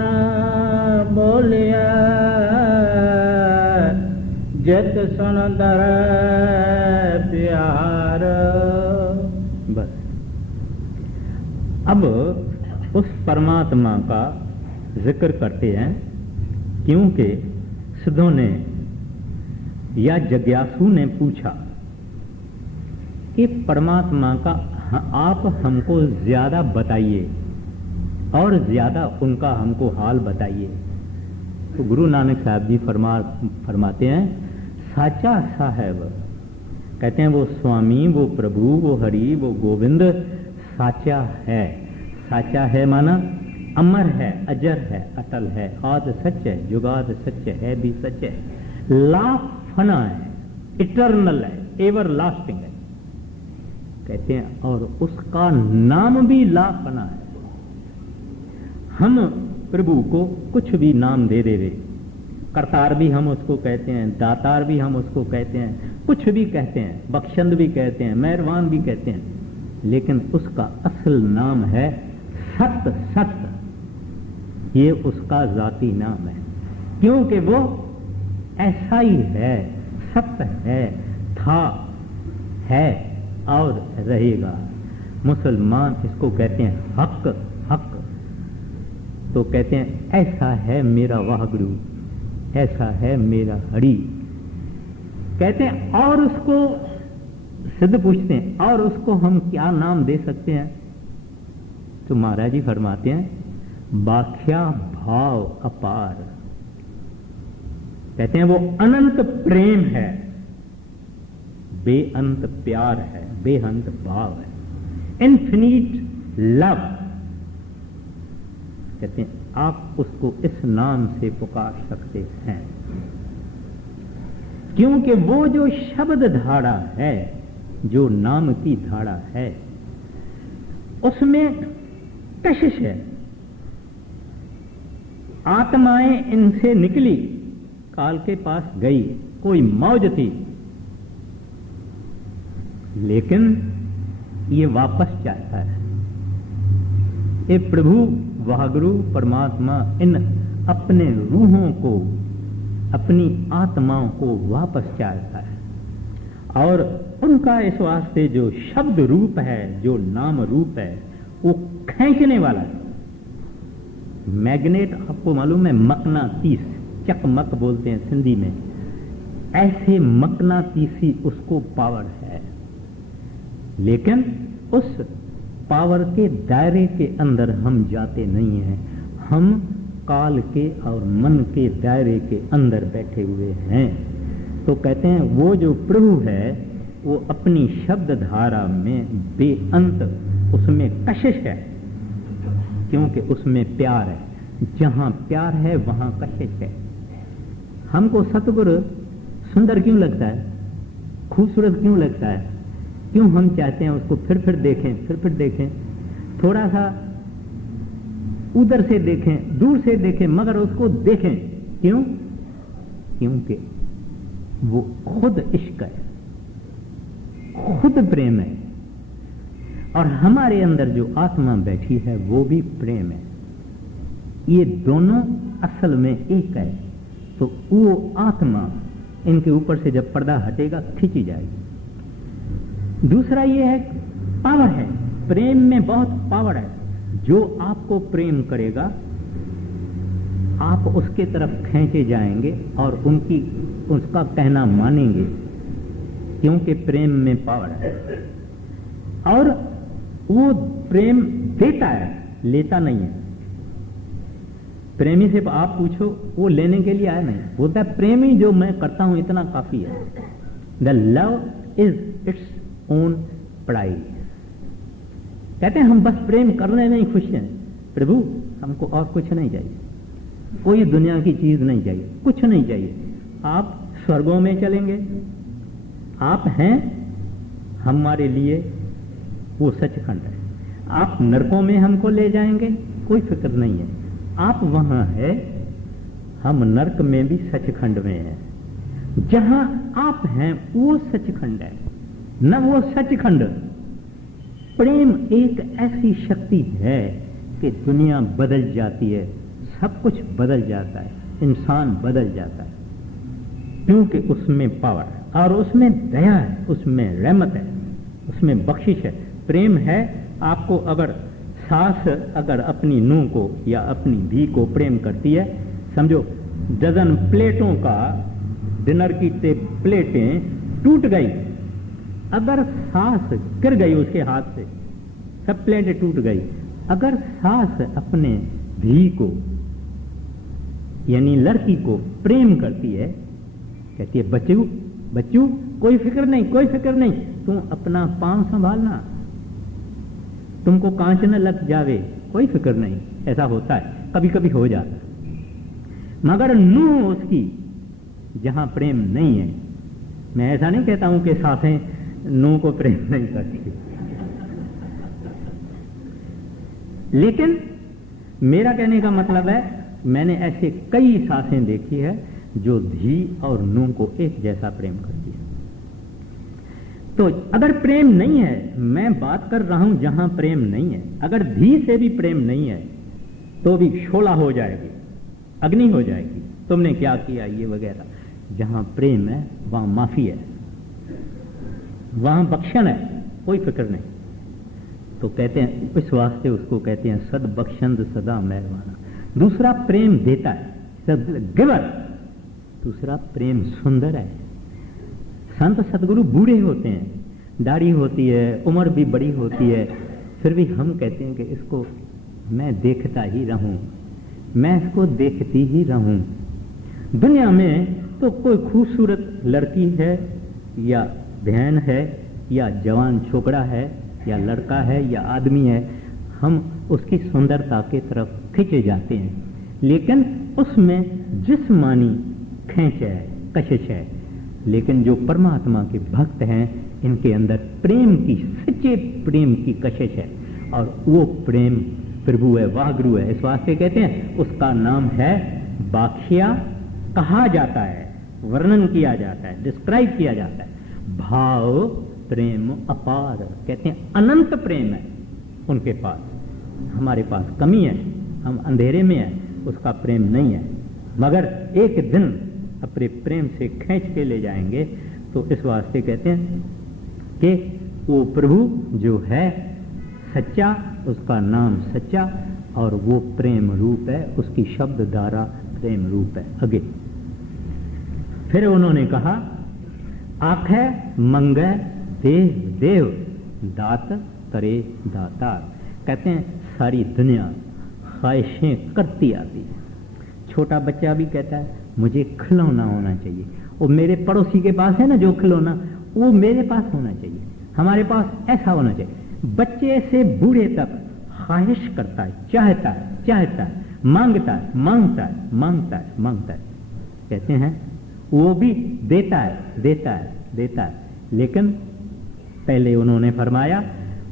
बोलिया, जित सुन दर प्यार। बस अब उस परमात्मा का जिक्र करते हैं, क्योंकि सिद्धों ने या जिज्ञासु ने पूछा कि परमात्मा का आप हमको ज्यादा बताइए और ज्यादा उनका हमको हाल बताइए। तो गुरु नानक साहब जी फरमाते हैं, साचा साहेब, कहते हैं वो स्वामी, वो प्रभु, वो हरि, वो गोविंद साचा है। साचा है माना अमर है, अजर है, अटल है, आद सच है, जुगाद सच है भी सच है, ला फना है, इटर्नल है, एवर लास्टिंग है, कहते हैं। और उसका नाम भी ला फना है। हम प्रभु को कुछ भी नाम दे दे, करतार भी हम उसको कहते हैं, दातार भी हम उसको कहते हैं, कुछ भी कहते हैं, बख्शंद भी कहते हैं, मेहरबान भी कहते हैं, लेकिन उसका असल नाम है सत। सत ये उसका जाती नाम है, क्योंकि वो ऐसा ही है, सत्य है, था, है और रहेगा। मुसलमान इसको कहते हैं हक। हक तो कहते हैं ऐसा है मेरा वाहगुरु, ऐसा है मेरा हरि। कहते हैं और उसको सिद्ध पूछते हैं और उसको हम क्या नाम दे सकते हैं? तो महाराज जी फरमाते हैं बाख्या भाव अपार। कहते हैं वो अनंत प्रेम है, बेअंत प्यार है, बेअंत भाव है, इन्फिनिट लव। कहते हैं आप उसको इस नाम से पुकार सकते हैं, क्योंकि वो जो शब्द धारा है, जो नाम की धारा है, उसमें कशिश है। आत्माएं इनसे निकली, काल के पास गई, कोई मौज थी, लेकिन ये वापस चाहता है। ये प्रभु वाहगुरु परमात्मा इन अपने रूहों को, अपनी आत्माओं को वापस चाहता है। और उनका इस वास्ते जो शब्द रूप है, जो नाम रूप है, वो खींचने वाला है। मैग्नेट आपको मालूम है, मकनातीस, चकमक बोलते हैं सिंधी में, ऐसे मकनातीसी उसको पावर है। लेकिन उस पावर के दायरे के अंदर हम जाते नहीं हैं, हम काल के और मन के दायरे के अंदर बैठे हुए हैं। तो कहते हैं वो जो प्रभु है वो अपनी शब्द धारा में बेअंत, उसमें कशिश है, क्योंकि उसमें प्यार है। जहां प्यार है वहां कशिश है। हमको सतगुरु सुंदर क्यों लगता है, खूबसूरत क्यों लगता है? क्यों हम चाहते हैं उसको फिर देखें, फिर देखें, थोड़ा सा उधर से देखें, दूर से देखें, मगर उसको देखें। क्यों? क्योंकि वो खुद इश्क है, खुद प्रेम है, और हमारे अंदर जो आत्मा बैठी है वो भी प्रेम है। ये दोनों असल में एक है। तो वो आत्मा इनके ऊपर से जब पर्दा हटेगा खींची जाएगी। दूसरा ये है पावर है, प्रेम में बहुत पावर है। जो आपको प्रेम करेगा आप उसके तरफ खींचे जाएंगे और उसका कहना मानेंगे, क्योंकि प्रेम में पावर है। और वो प्रेम देता है, लेता नहीं है। प्रेमी से आप पूछो, वो लेने के लिए आया नहीं, बोलता है प्रेमी जो मैं करता हूं इतना काफी है। The love is its own pride. कहते हैं हम बस प्रेम करने में ही खुश हैं, प्रभु हमको और कुछ नहीं चाहिए, कोई दुनिया की चीज नहीं चाहिए, कुछ नहीं चाहिए। आप स्वर्गों में चलेंगे, आप हैं हमारे लिए वो सचखंड है। आप नरकों में हमको ले जाएंगे, कोई फिक्र नहीं है, आप वहां है, हम नरक में भी सचखंड में हैं। जहां आप हैं वो सचखंड है, न वो सचखंड। प्रेम एक ऐसी शक्ति है कि दुनिया बदल जाती है, सब कुछ बदल जाता है, इंसान बदल जाता है, क्योंकि उसमें पावर है और उसमें दया है, उसमें रहमत है, उसमें बख्शिश है, प्रेम है। आपको अगर सास अगर अपनी नूह को या अपनी धी को प्रेम करती है, समझो डजन प्लेटों का डिनर की प्लेटें टूट गई, अगर सास गिर गई उसके हाथ से, सब प्लेटें टूट गई। अगर सास अपने धी को यानी लड़की को प्रेम करती है, कहती है बच्चू बच्चू कोई फिक्र नहीं, कोई फिक्र नहीं, तुम अपना पांव संभालना, तुमको कांच न लग जावे, कोई फिक्र नहीं। ऐसा होता है, कभी कभी हो जाता है। मगर नूह उसकी जहां प्रेम नहीं है, मैं ऐसा नहीं कहता हूं कि सासें नूह को प्रेम नहीं करती, लेकिन मेरा कहने का मतलब है मैंने ऐसे कई सासें देखी है जो धी और नूह को एक जैसा प्रेम करती है। तो अगर प्रेम नहीं है, मैं बात कर रहा हूं जहां प्रेम नहीं है, अगर धी से भी प्रेम नहीं है तो भी शोला हो जाएगी, अग्नि हो जाएगी, तुमने क्या किया ये वगैरह। जहां प्रेम है वहां माफी है, वहां बख्शन है, कोई फिक्र नहीं। तो कहते हैं इस वास्ते उसको कहते हैं सदबख्शंद सदा मेहरबाना। दूसरा प्रेम देता है, गिवर। दूसरा प्रेम सुंदर है। संत सदगुरु बूढ़े होते हैं, दाढ़ी होती है, उम्र भी बड़ी होती है, फिर भी हम कहते हैं कि इसको मैं देखता ही रहूं, मैं इसको देखती ही रहूं। दुनिया में तो कोई खूबसूरत लड़की है या बहन है या जवान छोकरा है या लड़का है या आदमी है, हम उसकी सुंदरता की तरफ खींचे जाते हैं, लेकिन उसमें जिस्मानी खींच है, कशिश है। लेकिन जो परमात्मा के भक्त हैं, इनके अंदर प्रेम की, सच्चे प्रेम की कशिश है, और वो प्रेम प्रभु है, वाहगुरु है। इस वास्ते कहते हैं उसका नाम है बाखिया, कहा जाता है, वर्णन किया जाता है, डिस्क्राइब किया जाता है। भाव प्रेम अपार, कहते हैं अनंत प्रेम है उनके पास। हमारे पास कमी है, हम अंधेरे में हैं, उसका प्रेम नहीं है, मगर एक दिन अपने प्रेम से खींच के ले जाएंगे। तो इस वास्ते कहते हैं कि वो प्रभु जो है सच्चा, उसका नाम सच्चा, और वो प्रेम रूप है, उसकी शब्द धारा प्रेम रूप है। आगे फिर उन्होंने कहा आखे मंगे देव देव, दात करे दातार। कहते हैं सारी दुनिया ख्वाहिशें करती आती है। छोटा बच्चा भी कहता है मुझे खिलौना होना चाहिए, वो मेरे पड़ोसी के पास है ना जो खिलौना, वो मेरे पास होना चाहिए, हमारे पास ऐसा होना चाहिए। बच्चे से बूढ़े तक ख्वाहिश करता है, चाहता है, चाहता है, मांगता है, मांगता है, मांगता है, मांगता है। कहते हैं वो भी देता है, देता है, देता है, लेकिन पहले उन्होंने फरमाया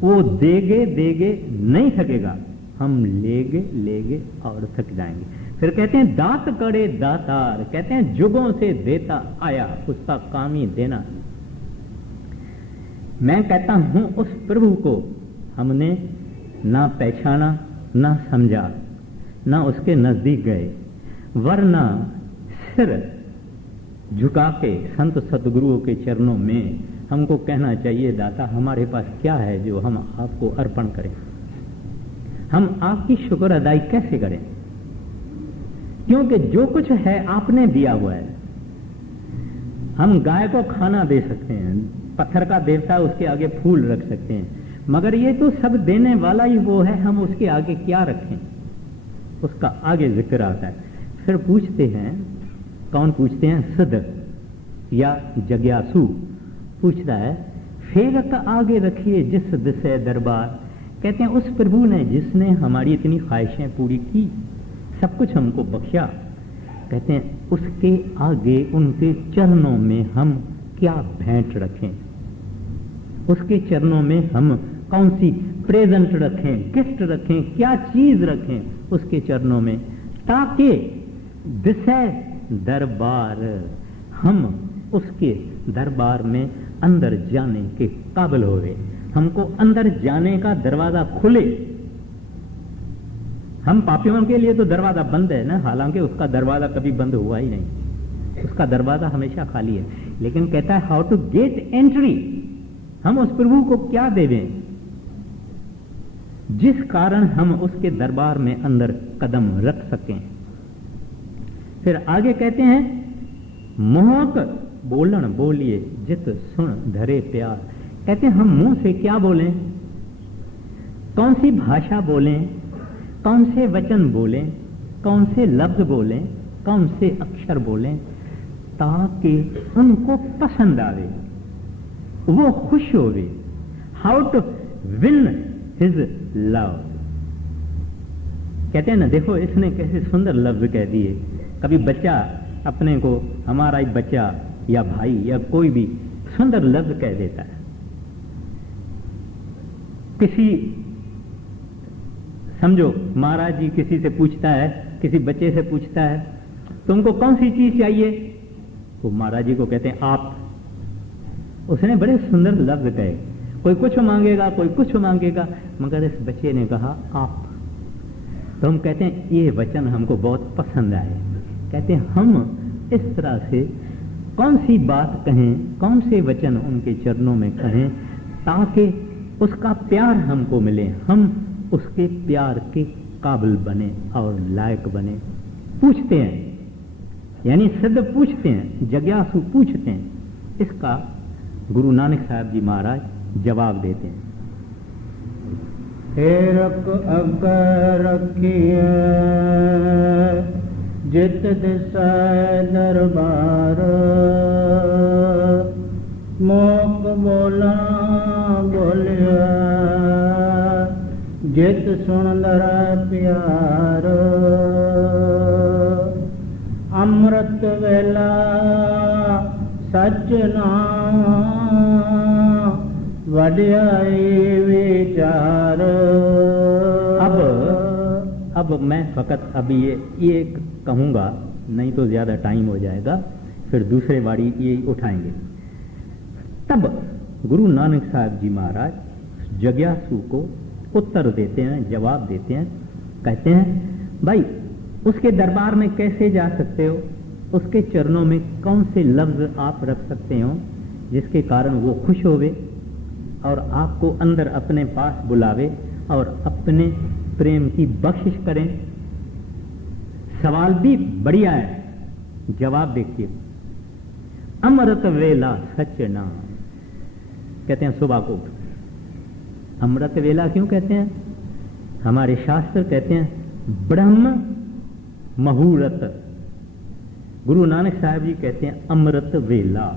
वो देगे देगे नहीं थकेगा, हम लेगे लेगे और थक जाएंगे। फिर कहते हैं दात करे दातार, कहते हैं जुगों से देता आया, उसका काम ही देना। मैं कहता हूं उस प्रभु को हमने ना पहचाना, ना समझा, ना उसके नजदीक गए, वरना सिर झुका के संत सदगुरुओं के चरणों में हमको कहना चाहिए दाता हमारे पास क्या है जो हम आपको अर्पण करें, हम आपकी शुक्र अदाई कैसे करें, क्योंकि जो कुछ है आपने दिया हुआ है। हम गाय को खाना दे सकते हैं, पत्थर का देवता उसके आगे फूल रख सकते हैं, मगर ये तो सब देने वाला ही वो है, हम उसके आगे क्या रखें, उसका आगे जिक्र आता है। फिर पूछते हैं, कौन पूछते हैं? सिद्ध या जग्यासु पूछता है, फेरक आगे रखिए जिस दिशे दरबार। कहते हैं उस प्रभु ने जिसने हमारी इतनी ख्वाहिशें पूरी की, सब कुछ हमको बख्शा, कहते हैं उसके आगे उनके चरणों में हम क्या भेंट रखें, उसके चरणों में हम कौन सी प्रेजेंट रखें, गिफ्ट रखें, क्या चीज रखें उसके चरणों में, ताकि दिशा दरबार, हम उसके दरबार में अंदर जाने के काबिल होवे, हमको अंदर जाने का दरवाजा खुले। हम पापियों के लिए तो दरवाजा बंद है ना, हालांकि उसका दरवाजा कभी बंद हुआ ही नहीं, उसका दरवाजा हमेशा खाली है। लेकिन कहता है हाउ टू गेट एंट्री, हम उस प्रभु को क्या देवें जिस कारण हम उसके दरबार में अंदर कदम रख सकें। फिर आगे कहते हैं मोहक बोलन बोलिए जित सुन धरे प्यार। कहते हैं हम मुंह से क्या बोलें, कौन सी भाषा बोलें, कौन से वचन बोलें, कौन से लफ्ज बोलें, कौन से अक्षर बोलें, ताकि उनको पसंद आवे, वो खुश होवे। How to win his love. कहते हैं ना, देखो इसने कैसे सुंदर लफ्ज कह दिए। कभी बच्चा अपने को, हमारा ही बच्चा या भाई या कोई भी सुंदर लफ्ज कह देता है। किसी, समझो महाराज जी किसी से पूछता है, किसी बच्चे से पूछता है तुमको कौन सी चीज चाहिए, तो महाराज जी को कहते हैं आप। उसने बड़े सुंदर लफ्ज कहे, कोई कुछ मांगेगा, कोई कुछ मांगेगा, मगर इस बच्चे ने कहा आप। तो हम कहते हैं ये वचन हमको बहुत पसंद आए। कहते हैं हम इस तरह से कौन सी बात कहें, कौन से वचन उनके चरणों में कहें, ताकि उसका प्यार हमको मिले, हम उसके प्यार के काबिल बने और लायक बने। पूछते हैं, यानी सिद्ध पूछते हैं, जिज्ञासु पूछते हैं। इसका गुरु नानक साहब जी महाराज जवाब देते हैं। हेरक अगर रखिए जित दिशा दरबार, मोक बोला बोलिया जित सुंदर प्यार, अमृत वेला सच नाम वड्याई विचार। अब मैं फकत अभी ये कहूँगा, नहीं तो ज़्यादा टाइम हो जाएगा, फिर दूसरे बारी ये उठाएंगे। तब गुरु नानक साहब जी महाराज जिज्ञासु को उत्तर देते हैं, जवाब देते हैं। कहते हैं, भाई उसके दरबार में कैसे जा सकते हो, उसके चरणों में कौन से लफ्ज आप रख सकते हो जिसके कारण वो खुश होवे और आपको अंदर अपने पास बुलावे और अपने प्रेम की बख्शिश करें। सवाल भी बढ़िया है, जवाब देखिए। अमृत वेला सच नाम, कहते हैं सुबह को। अमृत वेला क्यों कहते हैं? हमारे शास्त्र कहते हैं ब्रह्म मुहूर्त। गुरु नानक साहब जी कहते हैं अमृत वेला,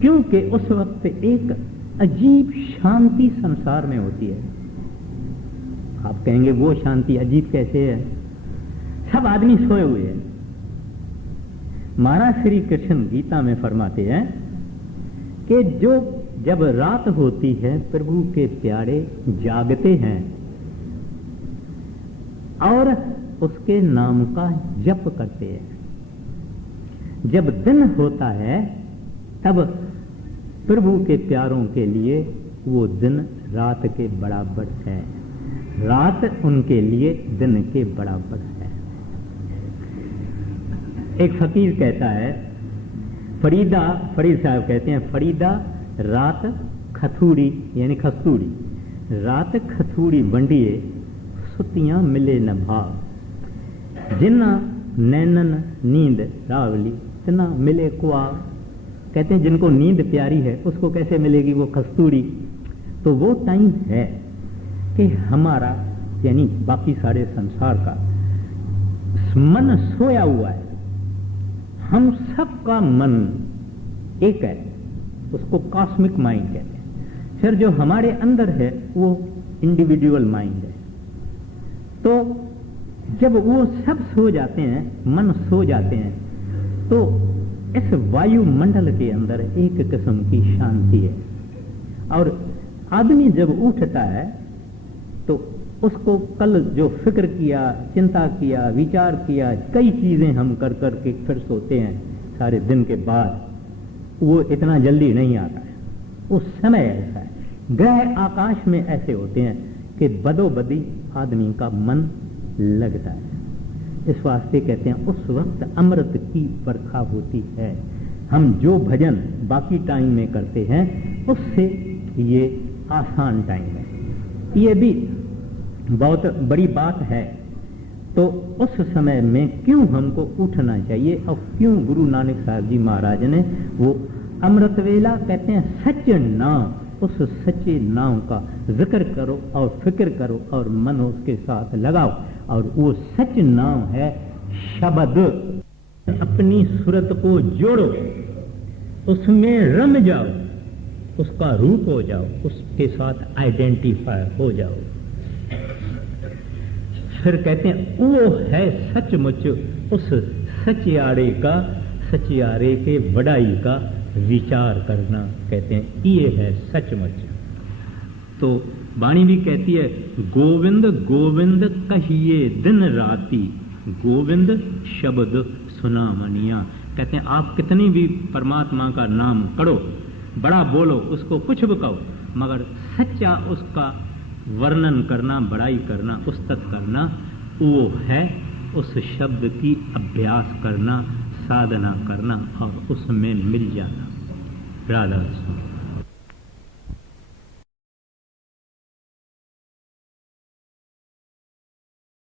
क्योंकि उस वक्त एक अजीब शांति संसार में होती है। आप कहेंगे वो शांति अजीब कैसे है? सब आदमी सोए हुए हैं। महाराज श्री कृष्ण गीता में फरमाते हैं कि जब रात होती है प्रभु के प्यारे जागते हैं और उसके नाम का जप करते हैं। जब दिन होता है तब प्रभु के प्यारों के लिए वो दिन रात के बराबर है, रात उनके लिए दिन के बराबर है। एक फकीर कहता है, फरीद साहब कहते हैं, फरीदा रात खथूड़ी यानी खस्तूरी, रात खथूड़ी बंडिए सुतियां मिले न भाव, जिन्ना नैनन नींद रावली तिना मिले कुआव। कहते हैं जिनको नींद प्यारी है उसको कैसे मिलेगी वो खस्तूरी। तो वो टाइम है कि हमारा यानी बाकी सारे संसार का मन सोया हुआ है, हम सबका मन एक है, उसको कॉस्मिक माइंड कहते हैं। फिर जो हमारे अंदर है वो इंडिविजुअल माइंड है। तो जब वो सब सो जाते हैं, मन सो जाते हैं, तो इस वायुमंडल के अंदर एक किस्म की शांति है। और आदमी जब उठता है तो उसको कल जो फिक्र किया, चिंता किया, विचार किया, कई चीजें हम कर करके फिर सोते हैं सारे दिन के बाद, वो इतना जल्दी नहीं आता है। उस समय ऐसा है, ग्रह आकाश में ऐसे होते हैं कि बदोबदी आदमी का मन लगता है। इस वास्ते कहते हैं उस वक्त अमृत की बरखा होती है। हम जो भजन बाकी टाइम में करते हैं उससे ये आसान टाइम है। ये भी बहुत बड़ी बात है। तो उस समय में क्यों हमको उठना चाहिए और क्यों गुरु नानक साहब जी महाराज ने वो अमृत वेला कहते हैं सच नाम, उस सच्चे नाम का जिक्र करो और फिक्र करो और मन उसके साथ लगाओ। और वो सच नाम है शब्द। अपनी सूरत को जोड़ो, उसमें रम जाओ, उसका रूप हो जाओ, उसके साथ आइडेंटिफाई हो जाओ। फिर कहते हैं वो है सचमुच उस सचियारे का, सचियारे के बड़ाई का विचार करना। कहते हैं ये है सचमुच। तो वाणी भी कहती है गोविंद गोविंद कहिए दिन राती, गोविंद शब्द सुना मनिया। कहते हैं आप कितनी भी परमात्मा का नाम करो, बड़ा बोलो, उसको कुछ भी कहो, मगर सच्चा उसका वर्णन करना, बड़ाई करना, उस्तत करना, वो है उस शब्द की अभ्यास करना, साधना करना और उसमें मिल जाना। राधा स्वामी।